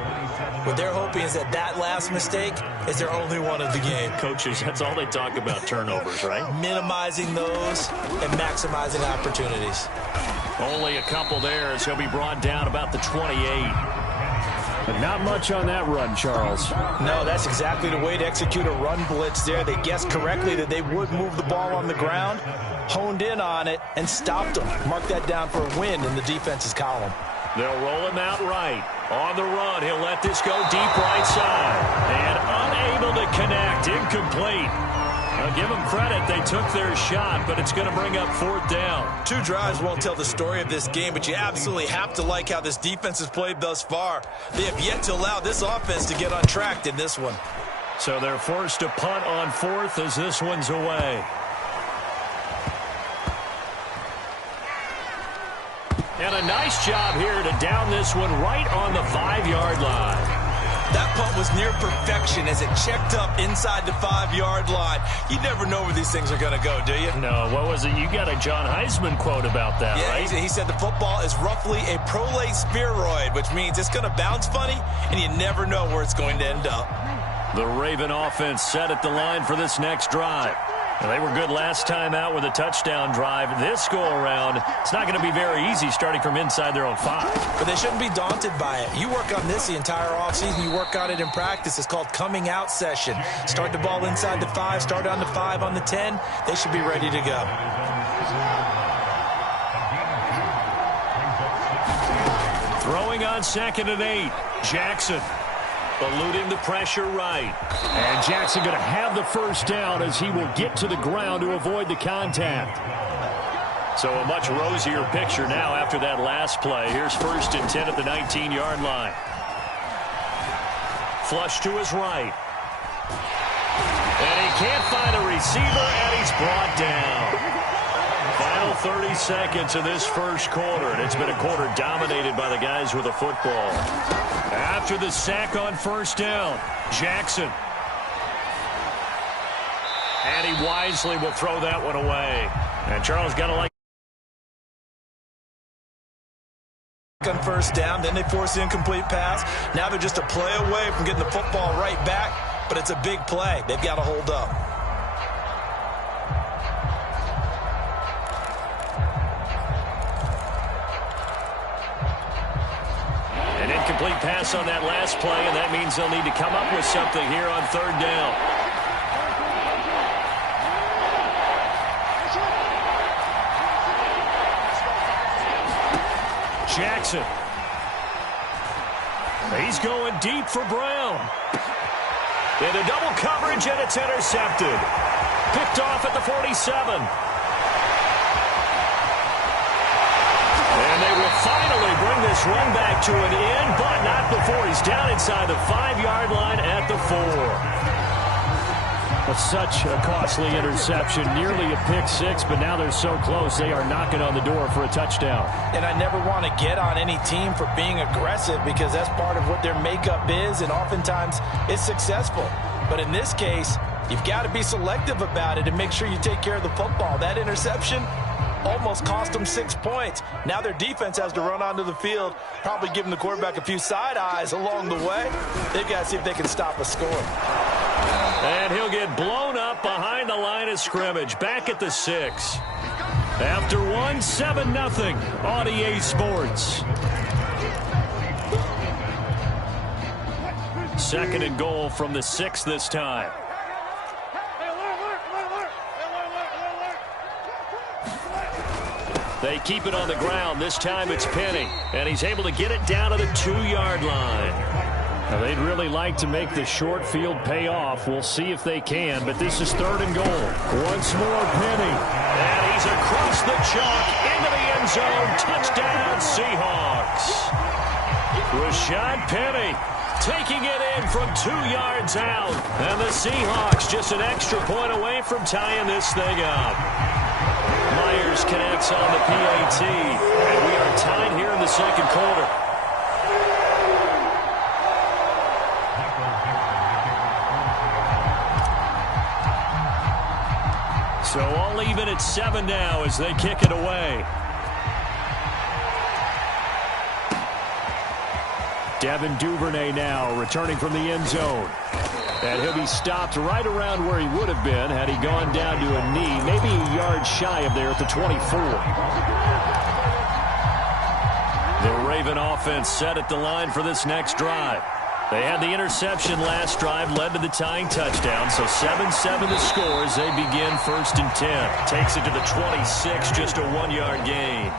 What they're hoping is that that last mistake is their only one of the game. Coaches, that's all they talk about, turnovers, right? Minimizing those and maximizing opportunities. Only a couple there as he'll be brought down about the 28. But not much on that run, Charles. No, that's exactly the way to execute a run blitz there. They guessed correctly that they would move the ball on the ground, honed in on it, and stopped them. Mark that down for a win in the defense's column. They'll roll him out right. On the run, he'll let this go deep right side. And unable to connect, incomplete. Now give them credit, they took their shot, but it's going to bring up 4th down. 2 drives won't tell the story of this game, but you absolutely have to like how this defense has played thus far. They have yet to allow this offense to get on track in this one. So they're forced to punt on 4th as this one's away. And a nice job here to down this one right on the 5-yard line. That punt was near perfection as it checked up inside the 5-yard line. You never know where these things are going to go, do you? No, what was it? You got a John Heisman quote about that, right? Yeah, he said the football is roughly a prolate spheroid, which means it's going to bounce funny, and you never know where it's going to end up. The Raven offense set at the line for this next drive. They were good last time out with a touchdown drive. This go-around, it's not going to be very easy starting from inside their own 5. But they shouldn't be daunted by it. You work on this the entire offseason. You work on it in practice. It's called coming out session. Start the ball inside the 5, start on the 5, on the 10. They should be ready to go. Throwing on 2nd and 8. Jackson. Eluding the pressure right. And Jackson going to have the 1st down as he will get to the ground to avoid the contact. So a much rosier picture now after that last play. Here's 1st and 10 at the 19-yard line. Flush to his right. And he can't find a receiver, and he's brought down. Final 30 seconds of this first quarter, and it's been a quarter dominated by the guys with the football. After the sack on 1st down, Jackson. And he wisely will throw that one away. And Charles got to like on 1st down, then they force the incomplete pass. Now they're just a play away from getting the football right back, but it's a big play. They've got to hold up. An incomplete pass on that last play, and that means they'll need to come up with something here on 3rd down. Jackson. He's going deep for Brown. Into double coverage, and it's intercepted. Picked off at the 47. And they will finally bring this run back to an end, but not before he's down inside the 5-yard line at the 4. Such a costly interception, nearly a pick 6, but now they're so close they are knocking on the door for a touchdown. And I never want to get on any team for being aggressive because that's part of what their makeup is, and oftentimes it's successful. But in this case, You've got to be selective about it and make sure you take care of the football. That interception almost cost them 6 points. Now their defense has to run onto the field, probably giving the quarterback a few side eyes along the way. They've got to see if they can stop a score. And he'll get blown up behind the line of scrimmage. Back at the 6. After 7-0 on EA Sports. 2nd and goal from the 6 this time. They keep it on the ground. This time it's Penny. And he's able to get it down to the 2-yard line. Now, they'd really like to make the short field pay off. We'll see if they can, but this is 3rd and goal. Once more, Penny. And he's across the chalk into the end zone. Touchdown, Seahawks. Rashad Penny taking it in from 2 yards out. And the Seahawks just an extra point away from tying this thing up. Myers connects on the PAT, and we are tied here in the 2nd quarter. So all even at 7 now as they kick it away. Devin Duvernay now returning from the end zone. And he'll be stopped right around where he would have been had he gone down to a knee, maybe a yard shy of there at the 24. The Raven offense set at the line for this next drive. They had the interception last drive, led to the tying touchdown, so 7-7 the score as they begin 1st and 10. Takes it to the 26, just a 1-yard gain.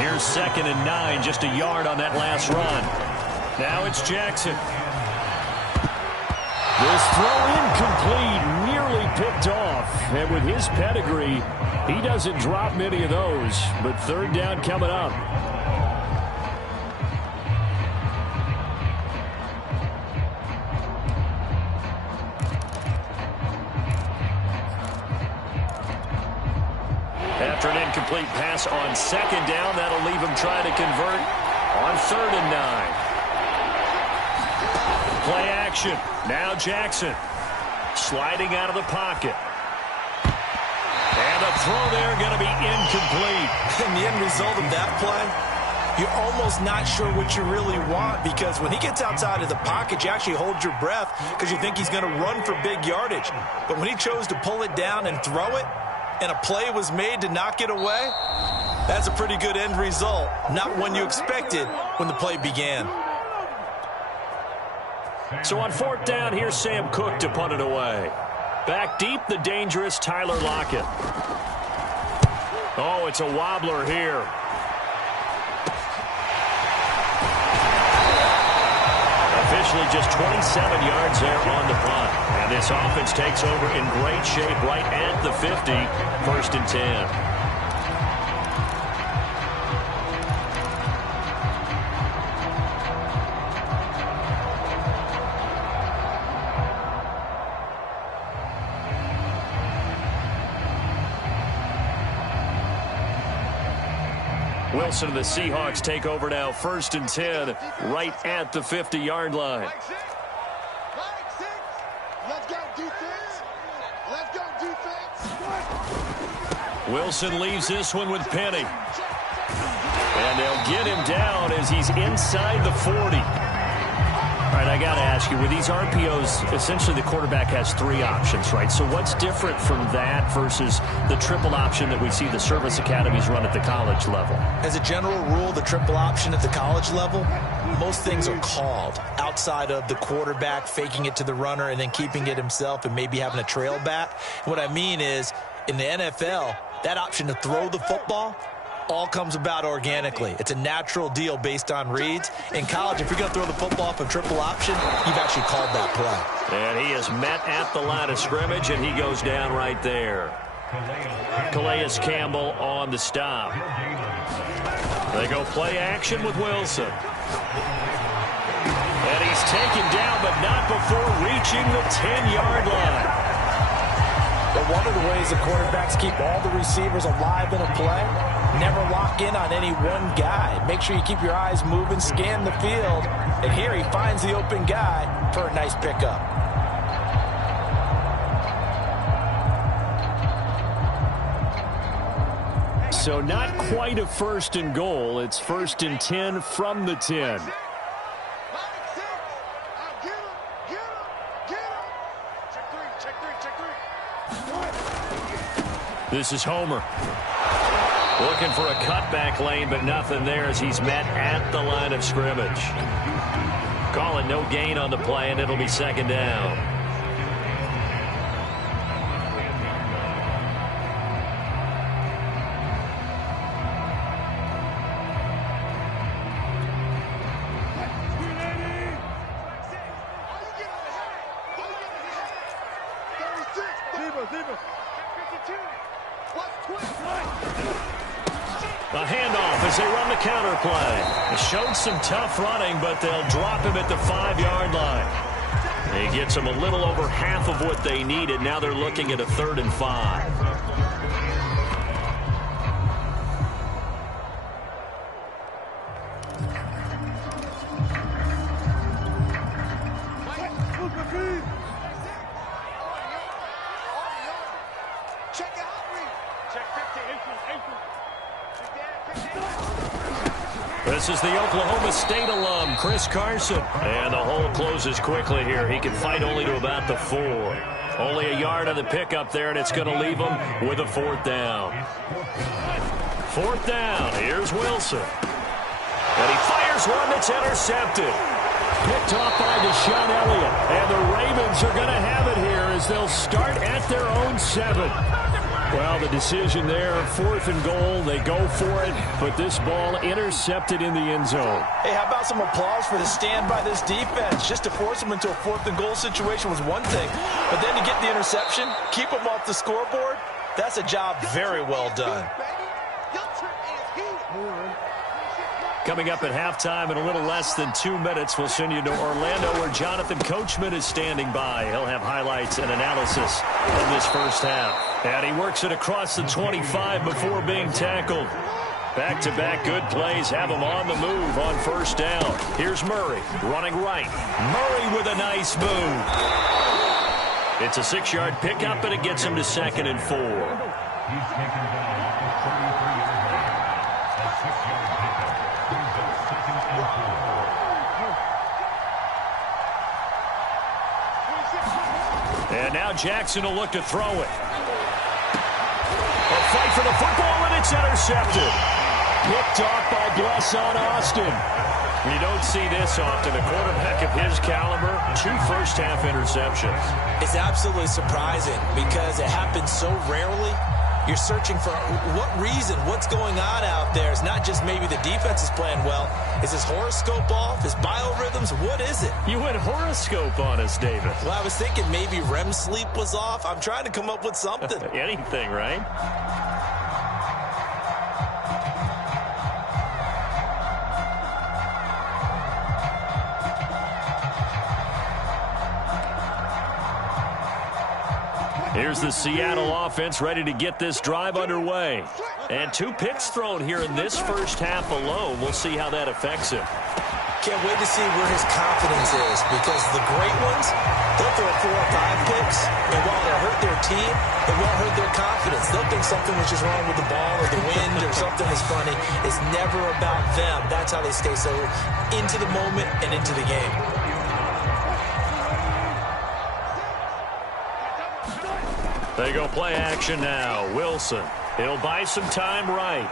Here's 2nd and 9, just a yard on that last run. Now it's Jackson. This throw incomplete, nearly picked off. And with his pedigree, he doesn't drop many of those. But 3rd down coming up. After an incomplete pass on 2nd down, that'll leave him trying to convert on 3rd and 9. Play action. Now Jackson sliding out of the pocket. And the throw there going to be incomplete. And the end result of that play, you're almost not sure what you really want, because when he gets outside of the pocket, you actually hold your breath because you think he's going to run for big yardage. But when he chose to pull it down and throw it, and a play was made to knock it away, that's a pretty good end result. Not one you expected when the play began. So on 4th down, here's Sam Cook to punt it away. Back deep, the dangerous Tyler Lockett. Oh, it's a wobbler here. Officially just 27 yards there on the punt. And this offense takes over in great shape right at the 50, 1st and 10. Wilson and the Seahawks take over now, 1st and 10, right at the 50-yard line. Let's go defense. Let's go defense. Wilson leaves this one with Penny. And they'll get him down as he's inside the 40. All right, I got to ask you, with these RPOs, essentially the quarterback has 3 options, right? So what's different from that versus the triple option that we see the service academies run at the college level? As a general rule, the triple option at the college level, most things are called outside of the quarterback faking it to the runner and then keeping it himself and maybe having a trail back. What I mean is, in the NFL, that option to throw the football all comes about organically. It's a natural deal based on reads. In college, if you're going to throw the football off a triple option, you've actually called that play. And he is met at the line of scrimmage, and he goes down right there. Calais Campbell on the stop. They go play action with Wilson. And he's taken down, but not before reaching the 10-yard line. But one of the ways the quarterbacks keep all the receivers alive in a play, never lock in on any one guy. Make sure you keep your eyes moving, scan the field. And here he finds the open guy for a nice pickup. So not quite a 1st and goal. It's 1st and 10 from the 10. This is Homer. Looking for a cutback lane, but nothing there as he's met at the line of scrimmage. Calling no gain on the play, and it'll be 2nd down. A handoff as they run the counter play. They showed some tough running, but they'll drop him at the 5-yard line. He gets them a little over half of what they needed. Now they're looking at a 3rd and 5. This is the Oklahoma State alum, Chris Carson. And the hole closes quickly here. He can fight only to about the 4. Only a yard on the pickup there, and it's going to leave him with a 4th down. 4th down. Here's Wilson. And he fires one that's intercepted. Picked off by Deshaun Elliott. And the Ravens are going to have it here as they'll start at their own 7. Well, the decision there, 4th and goal, they go for it, but this ball intercepted in the end zone. Hey, how about some applause for the stand by this defense? Just to force them into a 4th and goal situation was one thing, but then to get the interception, keep them off the scoreboard, that's a job very well done. Coming up at halftime in a little less than 2 minutes, we'll send you to Orlando where Jonathan Coachman is standing by. He'll have highlights and analysis of this first half. And he works it across the 25 before being tackled. Back-to-back good plays have him on the move on 1st down. Here's Murray running right. Murray with a nice move. It's a 6-yard pickup, and it gets him to 2nd and 4. He's taken down for 33 yards. A 6-yard pickup brings up 2nd and 4. And now Jackson will look to throw it. A fight for the football, and it's intercepted. Picked off by Blesson Austin. You don't see this often. A quarterback of his caliber, 2 first-half interceptions. It's absolutely surprising because it happens so rarely. You're searching for what reason, what's going on out there. It's not just maybe the defense is playing well. Is his horoscope off? His biorhythms? What is it? You went horoscope on us, David. Well, I was thinking maybe REM sleep was off. I'm trying to come up with something. Anything, right? Here's the Seattle offense ready to get this drive underway. And 2 picks thrown here in this first half alone. We'll see how that affects him. Can't wait to see where his confidence is because the great ones, they'll throw 4 or 5 picks, and while they'll hurt their team, it won't hurt their confidence. They'll think something was just wrong with the ball or the wind or something is funny. It's never about them. That's how they stay so into the moment and into the game. They go play action now. Wilson. He'll buy some time right.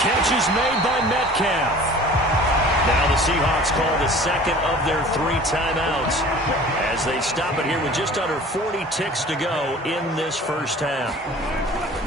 Catch is made by Metcalf. Now the Seahawks call the 2nd of their 3 timeouts as they stop it here with just under 40 ticks to go in this first half.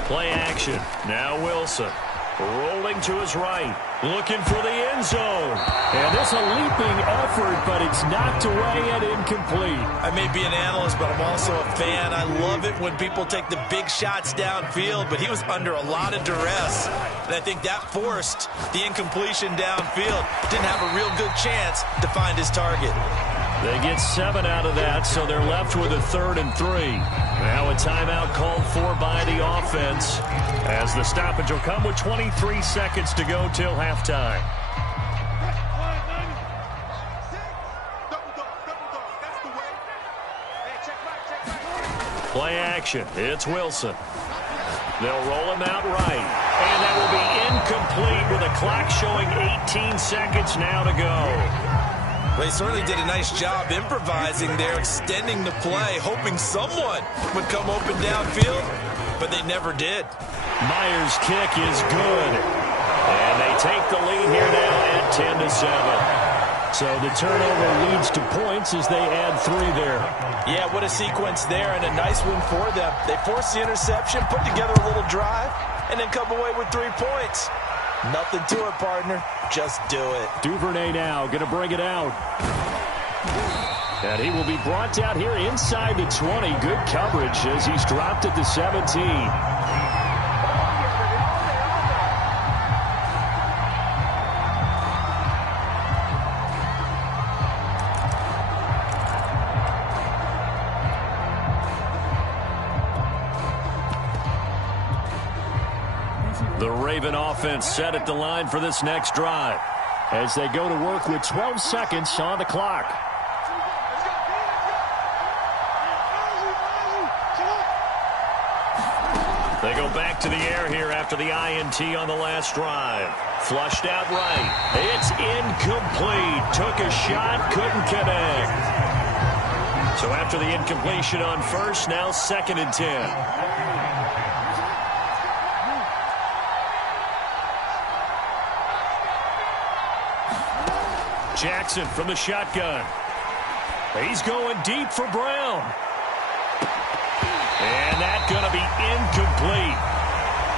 Play action. Now Wilson. Rolling to his right. Looking for the end zone. And this a leaping effort, but it's knocked away and incomplete. I may be an analyst, but I'm also a fan. I love it when people take the big shots downfield, but he was under a lot of duress. And I think that forced the incompletion downfield. Didn't have a real good chance to find his target. They get 7 out of that, so they're left with a 3rd and 3. Now a timeout called for by the offense as the stoppage will come with 23 seconds to go till halftime. Play action. It's Wilson. They'll roll him out right. And that will be incomplete with a clock showing 18 seconds now to go. Well, he certainly did a nice job improvising there, extending the play, hoping someone would come open downfield, but they never did. Myers' kick is good. And they take the lead here now at 10-7. So the turnover leads to points as they add 3 there. Yeah, what a sequence there, and a nice win for them. They forced the interception, put together a little drive, and then come away with 3 points. Nothing to it, partner. Just do it. Duvernay now going to bring it out. And he will be brought down here inside the 20. Good coverage as he's dropped at the 17. The Raven offense set at the line for this next drive as they go to work with 12 seconds on the clock. They go back to the air here after the INT on the last drive. Flushed out right. It's incomplete. Took a shot, couldn't connect. So after the incompletion on first, now 2nd and 10. Jackson from the shotgun. He's going deep for Brown. And that's going to be incomplete.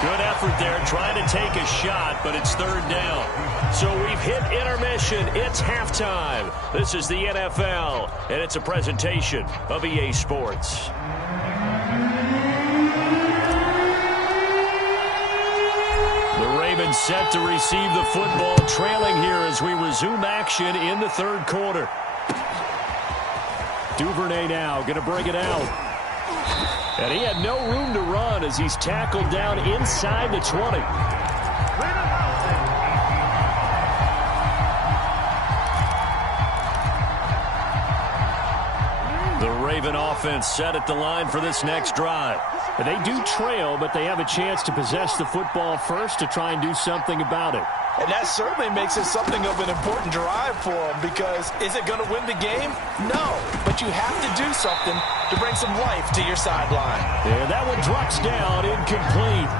Good effort there trying to take a shot, but it's 3rd down. So we've hit intermission. It's halftime. This is the NFL, and it's a presentation of EA Sports. Ravens set to receive the football, trailing here as we resume action in the 3rd quarter. Duvernay now going to bring it out. And he had no room to run as he's tackled down inside the 20. The Raven offense set at the line for this next drive. They do trail, but they have a chance to possess the football first to try and do something about it. And that certainly makes it something of an important drive for them, because is it going to win the game? No, but you have to do something to bring some life to your sideline. Yeah, that one drops down, incomplete.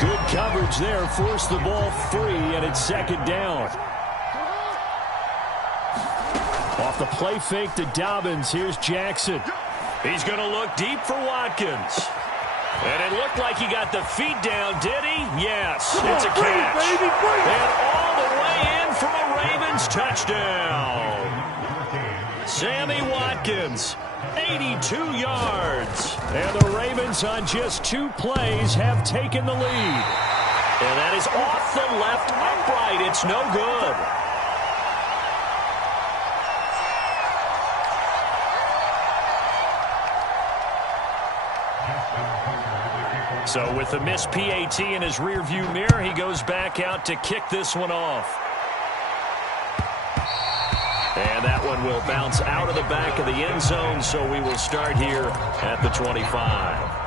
Good coverage there, forced the ball free, and it's 2nd down. Off the play fake to Dobbins, here's Jackson. He's going to look deep for Watkins. And it looked like he got the feet down, did he? Yes, it's a catch. And all the way in for a Ravens touchdown. Sammy Watkins, 82 yards. And the Ravens on just 2 plays have taken the lead. And that is off the left upright. It's no good. So with the missed PAT in his rearview mirror, he goes back out to kick this one off. And that one will bounce out of the back of the end zone, so we will start here at the 25.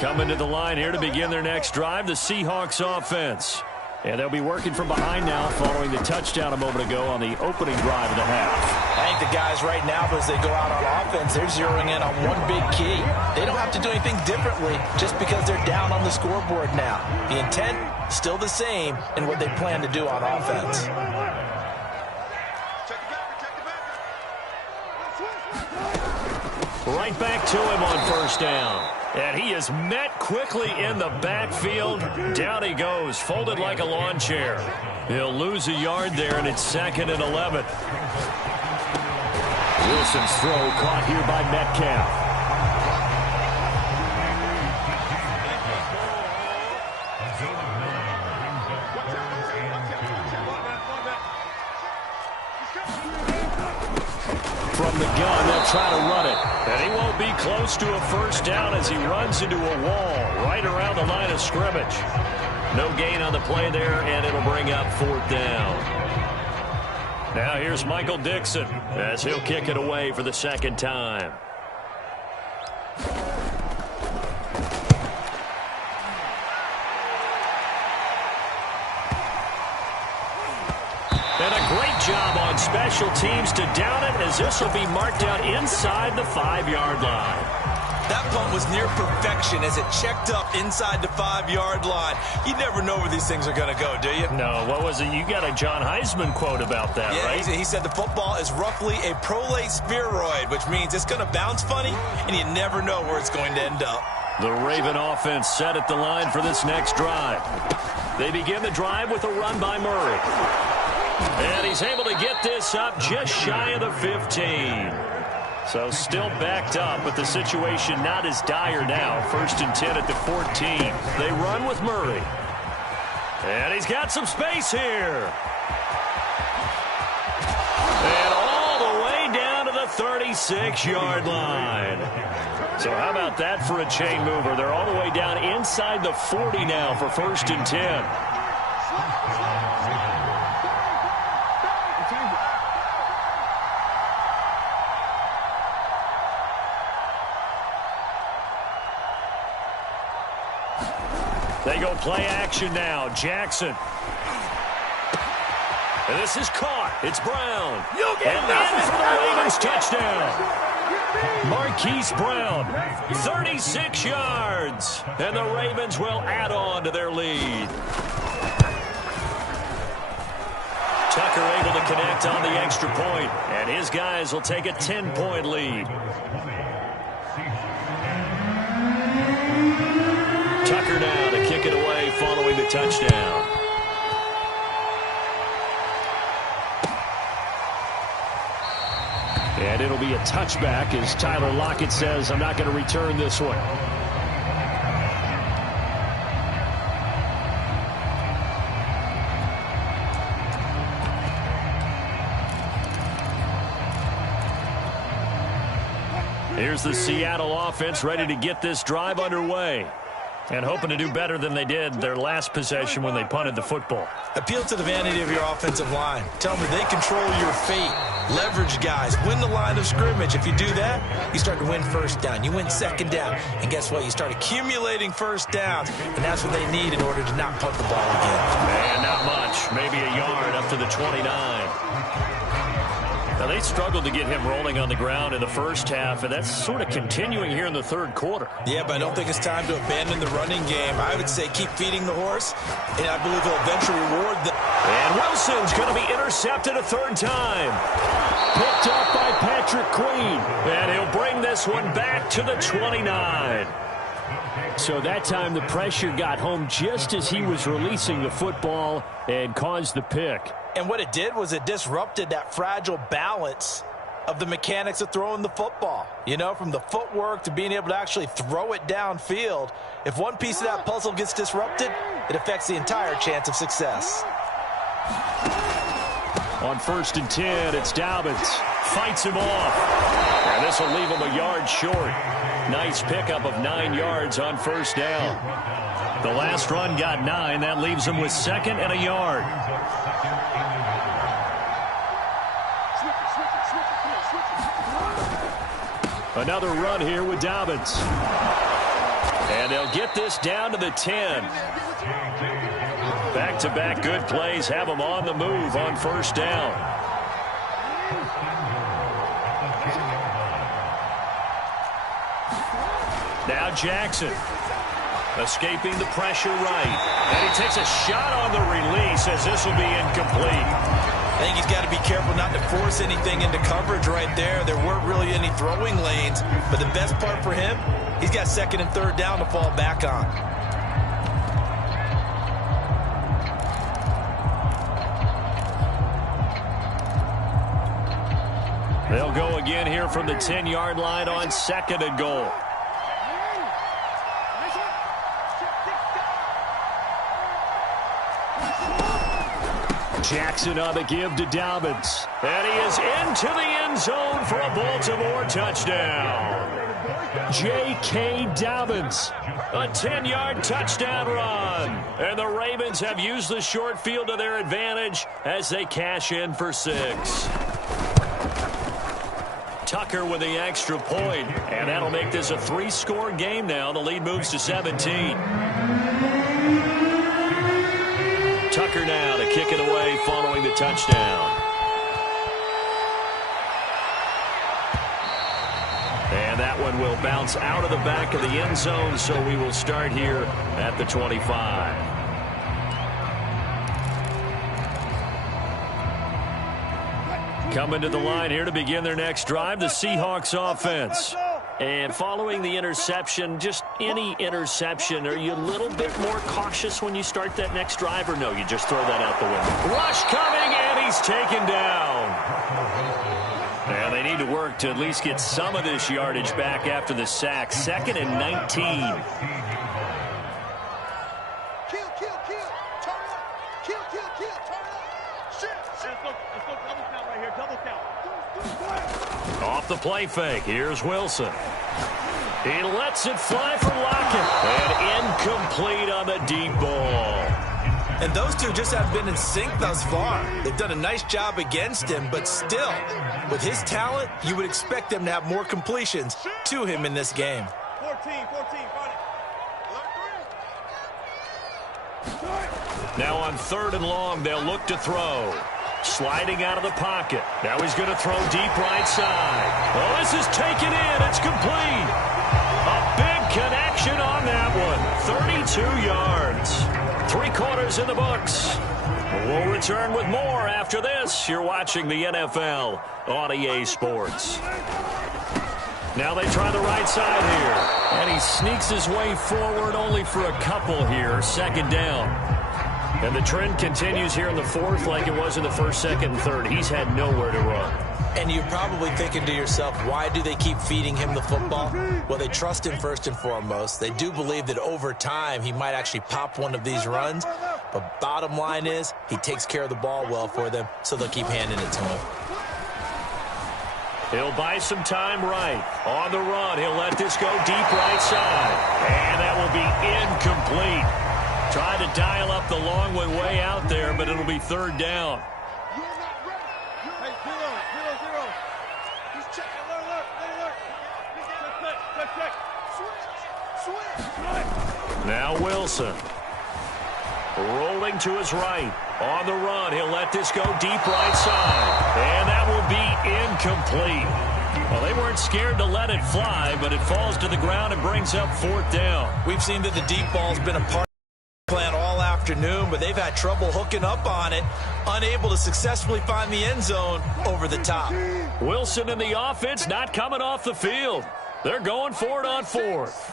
Coming to the line here to begin their next drive, the Seahawks offense. And they'll be working from behind now following the touchdown a moment ago on the opening drive of the half. I think the guys right now, as they go out on offense, they're zeroing in on one big key. They don't have to do anything differently just because they're down on the scoreboard now. The intent, still the same in what they plan to do on offense. Right back to him on 1st down. And he is met quickly in the backfield. Down he goes, folded like a lawn chair. He'll lose a yard there, and it's 2nd and 11. Wilson's throw caught here by Metcalf. From the gun. They'll try to run it. And he won't be close to a first down as he runs into a wall right around the line of scrimmage. No gain on the play there, and it'll bring up fourth down. Now here's Michael Dixon as he'll kick it away for the second time. And a great job on special teams to down it, as this will be marked out inside the 5-yard line. That punt was near perfection as it checked up inside the 5-yard line. You never know where these things are going to go, do you? No, what was it? You got a John Heisman quote about that, yeah, right? He said the football is roughly a prolate spheroid, which means it's going to bounce funny, and you never know where it's going to end up. The Raven offense set at the line for this next drive. They begin the drive with a run by Murray. And he's able to get this up just shy of the 15. So still backed up, but the situation not as dire now. 1st and 10 at the 14. They run with Murray. And he's got some space here. And all the way down to the 36-yard line. So how about that for a chain mover? They're all the way down inside the 40 now for 1st and 10. They go play action now. Jackson. And this is caught. It's Brown. And in for the Ravens touchdown. Marquise Brown, 36 yards. And the Ravens will add on to their lead. Tucker able to connect on the extra point. And his guys will take a 10-point lead. Tucker now to kick it away following the touchdown. And it'll be a touchback as Tyler Lockett says, I'm not going to return this one. Here's the Seattle offense ready to get this drive underway. And hoping to do better than they did their last possession when they punted the football. Appeal to the vanity of your offensive line. Tell them they control your fate. Leverage guys. Win the line of scrimmage. If you do that, you start to win first down. You win second down. And guess what? You start accumulating first downs. And that's what they need in order to not punt the ball again. Man, not much. Maybe a yard up to the 29. Now, they struggled to get him rolling on the ground in the first half, and that's sort of continuing here in the third quarter. Yeah, but I don't think it's time to abandon the running game. I would say keep feeding the horse, and I believe he'll eventually reward them. And Wilson's going to be intercepted a third time. Picked up by Patrick Queen, and he'll bring this one back to the 29. So that time the pressure got home just as he was releasing the football and caused the pick. And what it did was it disrupted that fragile balance of the mechanics of throwing the football. You know, from the footwork to being able to actually throw it downfield. If one piece of that puzzle gets disrupted, it affects the entire chance of success. On 1st and 10, it's Dobbins. Fights him off. And this will leave him a yard short. Nice pickup of 9 yards on first down. The last run got 9. That leaves him with 2nd and a yard. Another run here with Dobbins. And they'll get this down to the 10. Back-to-back good plays have them on the move on first down. Now Jackson. Escaping the pressure right. And he takes a shot on the release as this will be incomplete. I think he's got to be careful not to force anything into coverage right there. There weren't really any throwing lanes. But the best part for him, he's got 2nd and 3rd down to fall back on. They'll go again here from the 10-yard line on 2nd and goal. Jackson on the give to Dobbins. And he is into the end zone for a Baltimore touchdown. J.K. Dobbins, a 10-yard touchdown run. And the Ravens have used the short field to their advantage as they cash in for 6. Tucker with the extra point, and that'll make this a 3-score game now. The lead moves to 17. Tucker now to kick it away following the touchdown. And that one will bounce out of the back of the end zone, so we will start here at the 25. Coming to the line here to begin their next drive, the Seahawks offense. And following the interception, just any interception, are you a little bit more cautious when you start that next drive, or no, you just throw that out the window? Rush coming, and he's taken down. And they need to work to at least get some of this yardage back after the sack. 2nd and 19. Off the play fake, here's Wilson. He lets it fly for Lockett. And incomplete on the deep ball. And those two just have been in sync thus far. They've done a nice job against him, but still, with his talent, you would expect them to have more completions to him in this game. 14. Now on 3rd and long, they'll look to throw. Sliding out of the pocket. Now he's going to throw deep right side. Oh, this is taken in. It's complete. A big connection on that one. 32 yards. 3/4 in the books. We'll return with more after this. You're watching the NFL on EA Sports. Now they try the right side here. And he sneaks his way forward only for a couple here. 2nd down. And the trend continues here in the 4th like it was in the 1st, 2nd, and 3rd. He's had nowhere to run. And you're probably thinking to yourself, why do they keep feeding him the football? Well, they trust him first and foremost. They do believe that over time he might actually pop one of these runs. But bottom line is he takes care of the ball well for them, so they'll keep handing it to him. He'll buy some time right. On the run, he'll let this go deep right side. And that will be incomplete. Trying to dial up the long one way out there, but it'll be 3rd down. Now Wilson. Rolling to his right. On the run, he'll let this go deep right side. And that will be incomplete. Well, they weren't scared to let it fly, but it falls to the ground and brings up 4th down. We've seen that the deep ball's been a part of the plan all afternoon, but they've had trouble hooking up on it, unable to successfully find the end zone over the top. Wilson and the offense not coming off the field. They're going for it on 4th.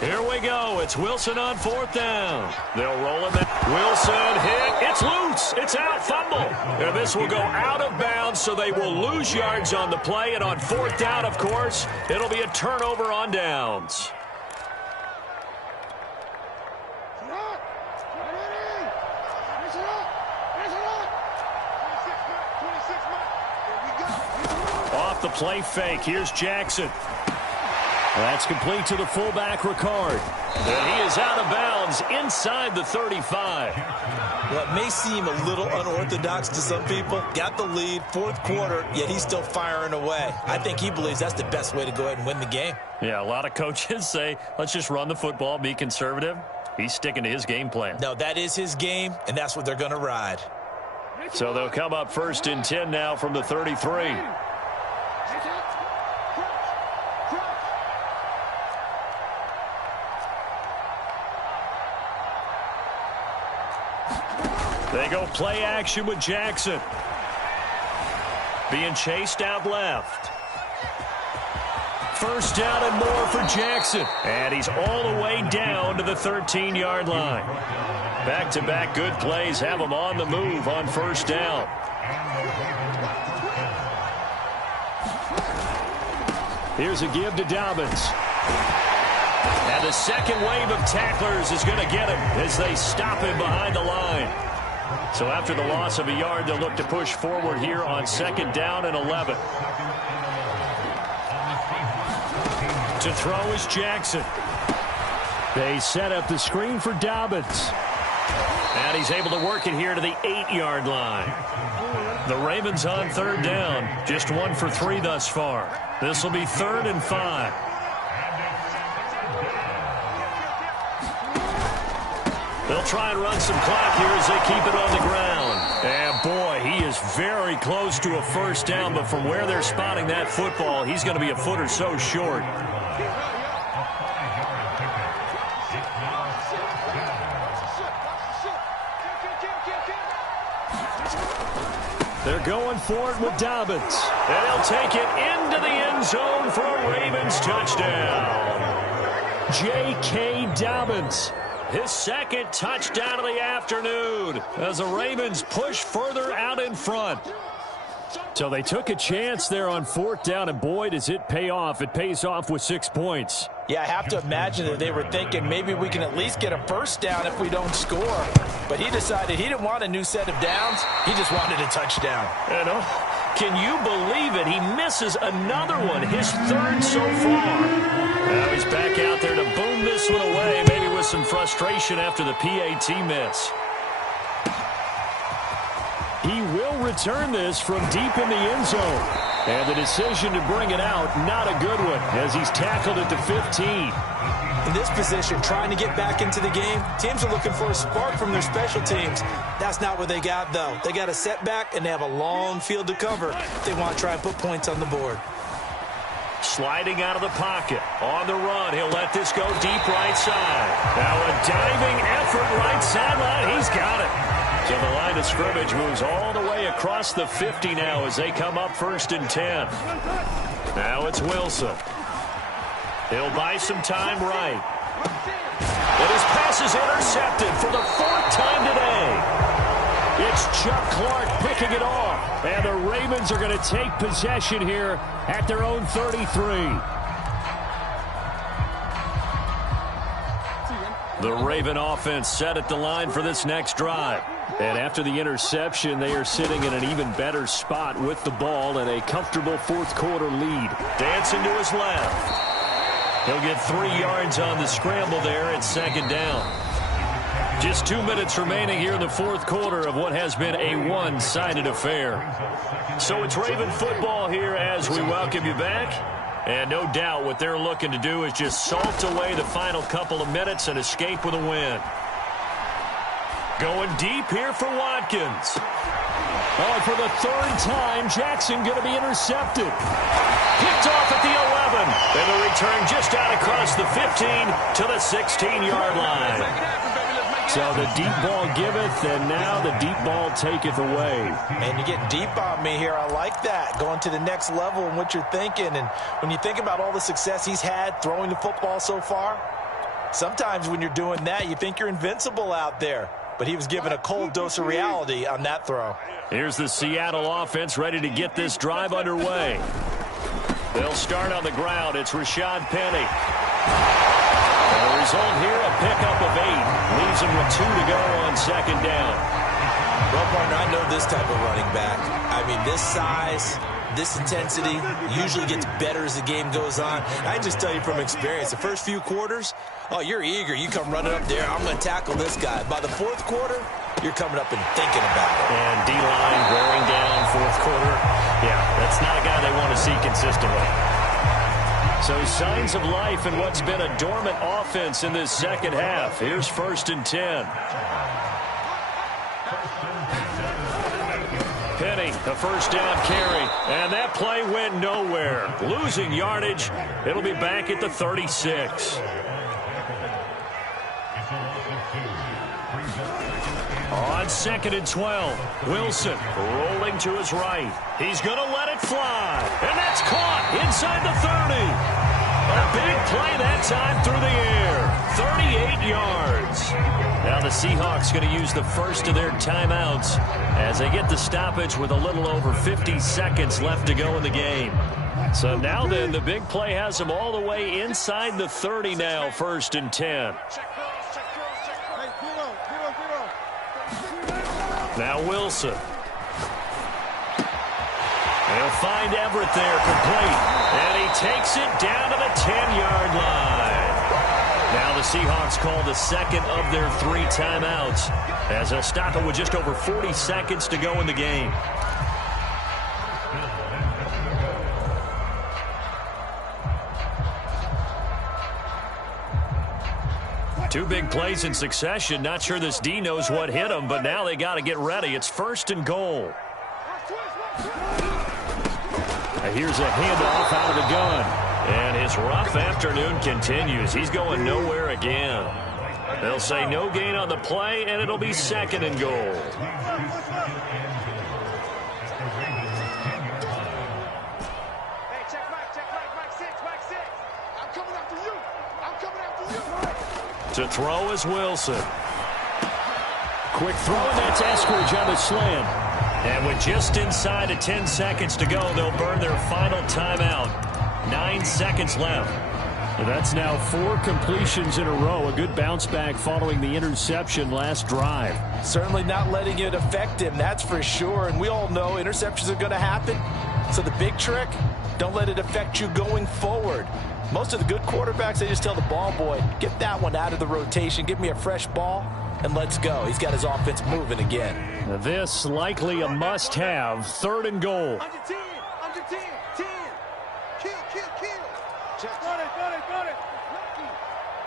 Here we go. It's Wilson on 4th down. They'll roll him in. Wilson hit. It's loose. It's out. Fumble. And this will go out of bounds, so they will lose yards on the play. And on 4th down, of course, it'll be a turnover on downs. Off the play fake. Here's Jackson. That's complete to the fullback, Ricard. And he is out of bounds inside the 35. Well, it may seem a little unorthodox to some people. Got the lead, 4th quarter, yet he's still firing away. I think he believes that's the best way to go ahead and win the game. Yeah, a lot of coaches say, let's just run the football, be conservative. He's sticking to his game plan. No, that is his game, and that's what they're going to ride. So they'll come up 1st and 10 now from the 33. They go play action with Jackson. Being chased out left. 1st down and more for Jackson. And he's all the way down to the 13-yard line. Back-to-back good plays have him on the move on 1st down. Here's a give to Dobbins. And the second wave of tacklers is going to get him as they stop him behind the line. So after the loss of a yard, they'll look to push forward here on 2nd down and 11. To throw is Jackson. They set up the screen for Dobbins. And he's able to work it here to the 8-yard line. The Ravens on 3rd down. Just 1 for 3 thus far. This will be 3rd and 5. They'll try and run some clock here as they keep it on the ground. And boy, he is very close to a 1st down, but from where they're spotting that football, he's going to be a foot or so short. They're going for it with Dobbins. And he'll take it into the end zone for a Ravens touchdown. J.K. Dobbins. His 2nd touchdown of the afternoon as the Ravens push further out in front. So they took a chance there on 4th down, and boy, does it pay off. It pays off with 6 points. Yeah, I have to imagine that they were thinking maybe we can at least get a 1st down if we don't score. But he decided he didn't want a new set of downs. He just wanted a touchdown. And can you believe it? He misses another one, his 3rd so far. Now he's back out there to boom this one away, maybe with some frustration after the PAT miss. He will return this from deep in the end zone. And the decision to bring it out, not a good one, as he's tackled at the 15. In this position, trying to get back into the game, teams are looking for a spark from their special teams. That's not what they got, though. They got a setback, and they have a long field to cover. They want to try and put points on the board. Sliding out of the pocket. On the run, he'll let this go deep right side. Now a diving effort right sideline. He's got it. So the line of scrimmage moves all the way across the 50 now as they come up 1st and 10. Now it's Wilson. He'll buy some time right. And his pass is intercepted for the 4th time today. It's Chuck Clark picking it off. And the Ravens are going to take possession here at their own 33. The Raven offense set at the line for this next drive. And after the interception, they are sitting in an even better spot with the ball and a comfortable 4th quarter lead. Dancing to his left. He'll get 3 yards on the scramble there at 2nd down. Just 2 minutes remaining here in the 4th quarter of what has been a one-sided affair. So it's Raven football here as we welcome you back. And no doubt what they're looking to do is just salt away the final couple of minutes and escape with a win. Going deep here for Watkins. Oh, for the 3rd time, Jackson going to be intercepted. Picked off at the 11. And the return just out across the 15 to the 16-yard line. So the deep ball giveth, and now the deep ball taketh away. And you're getting deep on me here. I like that. Going to the next level in what you're thinking. And when you think about all the success he's had throwing the football so far, sometimes when you're doing that, you think you're invincible out there. But he was given a cold dose of reality on that throw. Here's the Seattle offense ready to get this drive underway. They'll start on the ground. It's Rashad Penny. And the result here, a pickup of 8. Leaves him with 2 to go on 2nd down. Well, partner, I know this type of running back. I mean, this size, this intensity usually gets better as the game goes on. I can just tell you from experience, the first few quarters, oh, you're eager. You come running up there. I'm going to tackle this guy. By the 4th quarter, you're coming up and thinking about it. And D-line wearing down 4th quarter. Yeah, that's not a guy they want to see consistently. So signs of life in what's been a dormant offense in this 2nd half. Here's 1st and 10. Penny, the 1st down carry. And that play went nowhere. Losing yardage. It'll be back at the 36. On 2nd and 12, Wilson rolling to his right. He's going to let it fly. And that's caught inside the 30. A big play that time through the air. 38 yards. Now the Seahawks going to use the first of their timeouts as they get the stoppage with a little over 50 seconds left to go in the game. So now then, the big play has them all the way inside the 30 now, 1st and 10. Now Wilson. He'll find Everett there, complete. And he takes it down to the 10-yard line. Now the Seahawks call the second of their 3 timeouts as they'll stop it with just over 40 seconds to go in the game. Two big plays in succession. Not sure this D knows what hit him, but now they got to get ready. It's 1st and goal. Here's a handoff out of the gun. And his rough afternoon continues. He's going nowhere again. They'll say no gain on the play, and it'll be 2nd and goal. Hey, check Mike 6. I'm coming after you. To throw is Wilson. Quick throw, and that's Eskridge on the slam. And with just inside of 10 seconds to go, they'll burn their final timeout. 9 seconds left. And that's now 4 completions in a row. A good bounce back following the interception last drive. Certainly not letting it affect him, that's for sure. And we all know interceptions are going to happen. So the big trick, don't let it affect you going forward. Most of the good quarterbacks, they just tell the ball boy, get that one out of the rotation, give me a fresh ball, and let's go. He's got his offense moving again. Now this likely a must-have. 3rd and goal. Under 10. 10. Kill. Check. Got it.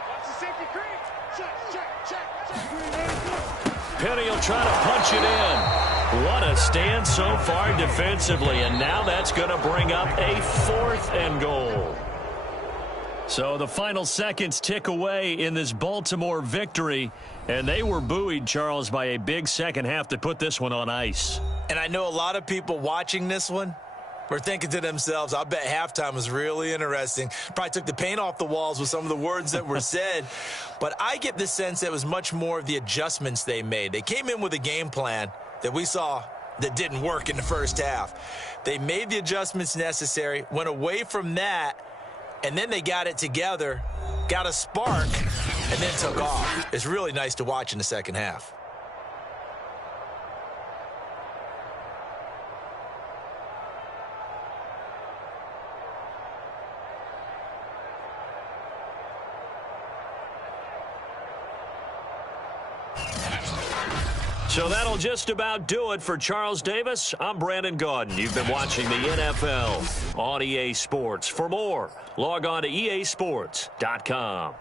Watch the safety creep. Check. Penny will try to punch it in. What a stand so far defensively, and now that's going to bring up a 4th and goal. So the final seconds tick away in this Baltimore victory, and they were buoyed, Charles, by a big second half to put this one on ice. And I know a lot of people watching this one were thinking to themselves, I bet halftime was really interesting. Probably took the paint off the walls with some of the words that were said. But I get the sense that it was much more of the adjustments they made. They came in with a game plan that we saw that didn't work in the first half. They made the adjustments necessary, went away from that, and then they got it together, got a spark, and then took off. It's really nice to watch in the second half. So that'll just about do it for Charles Davis. I'm Brandon Gaudin. You've been watching the NFL on EA Sports. For more, log on to easports.com.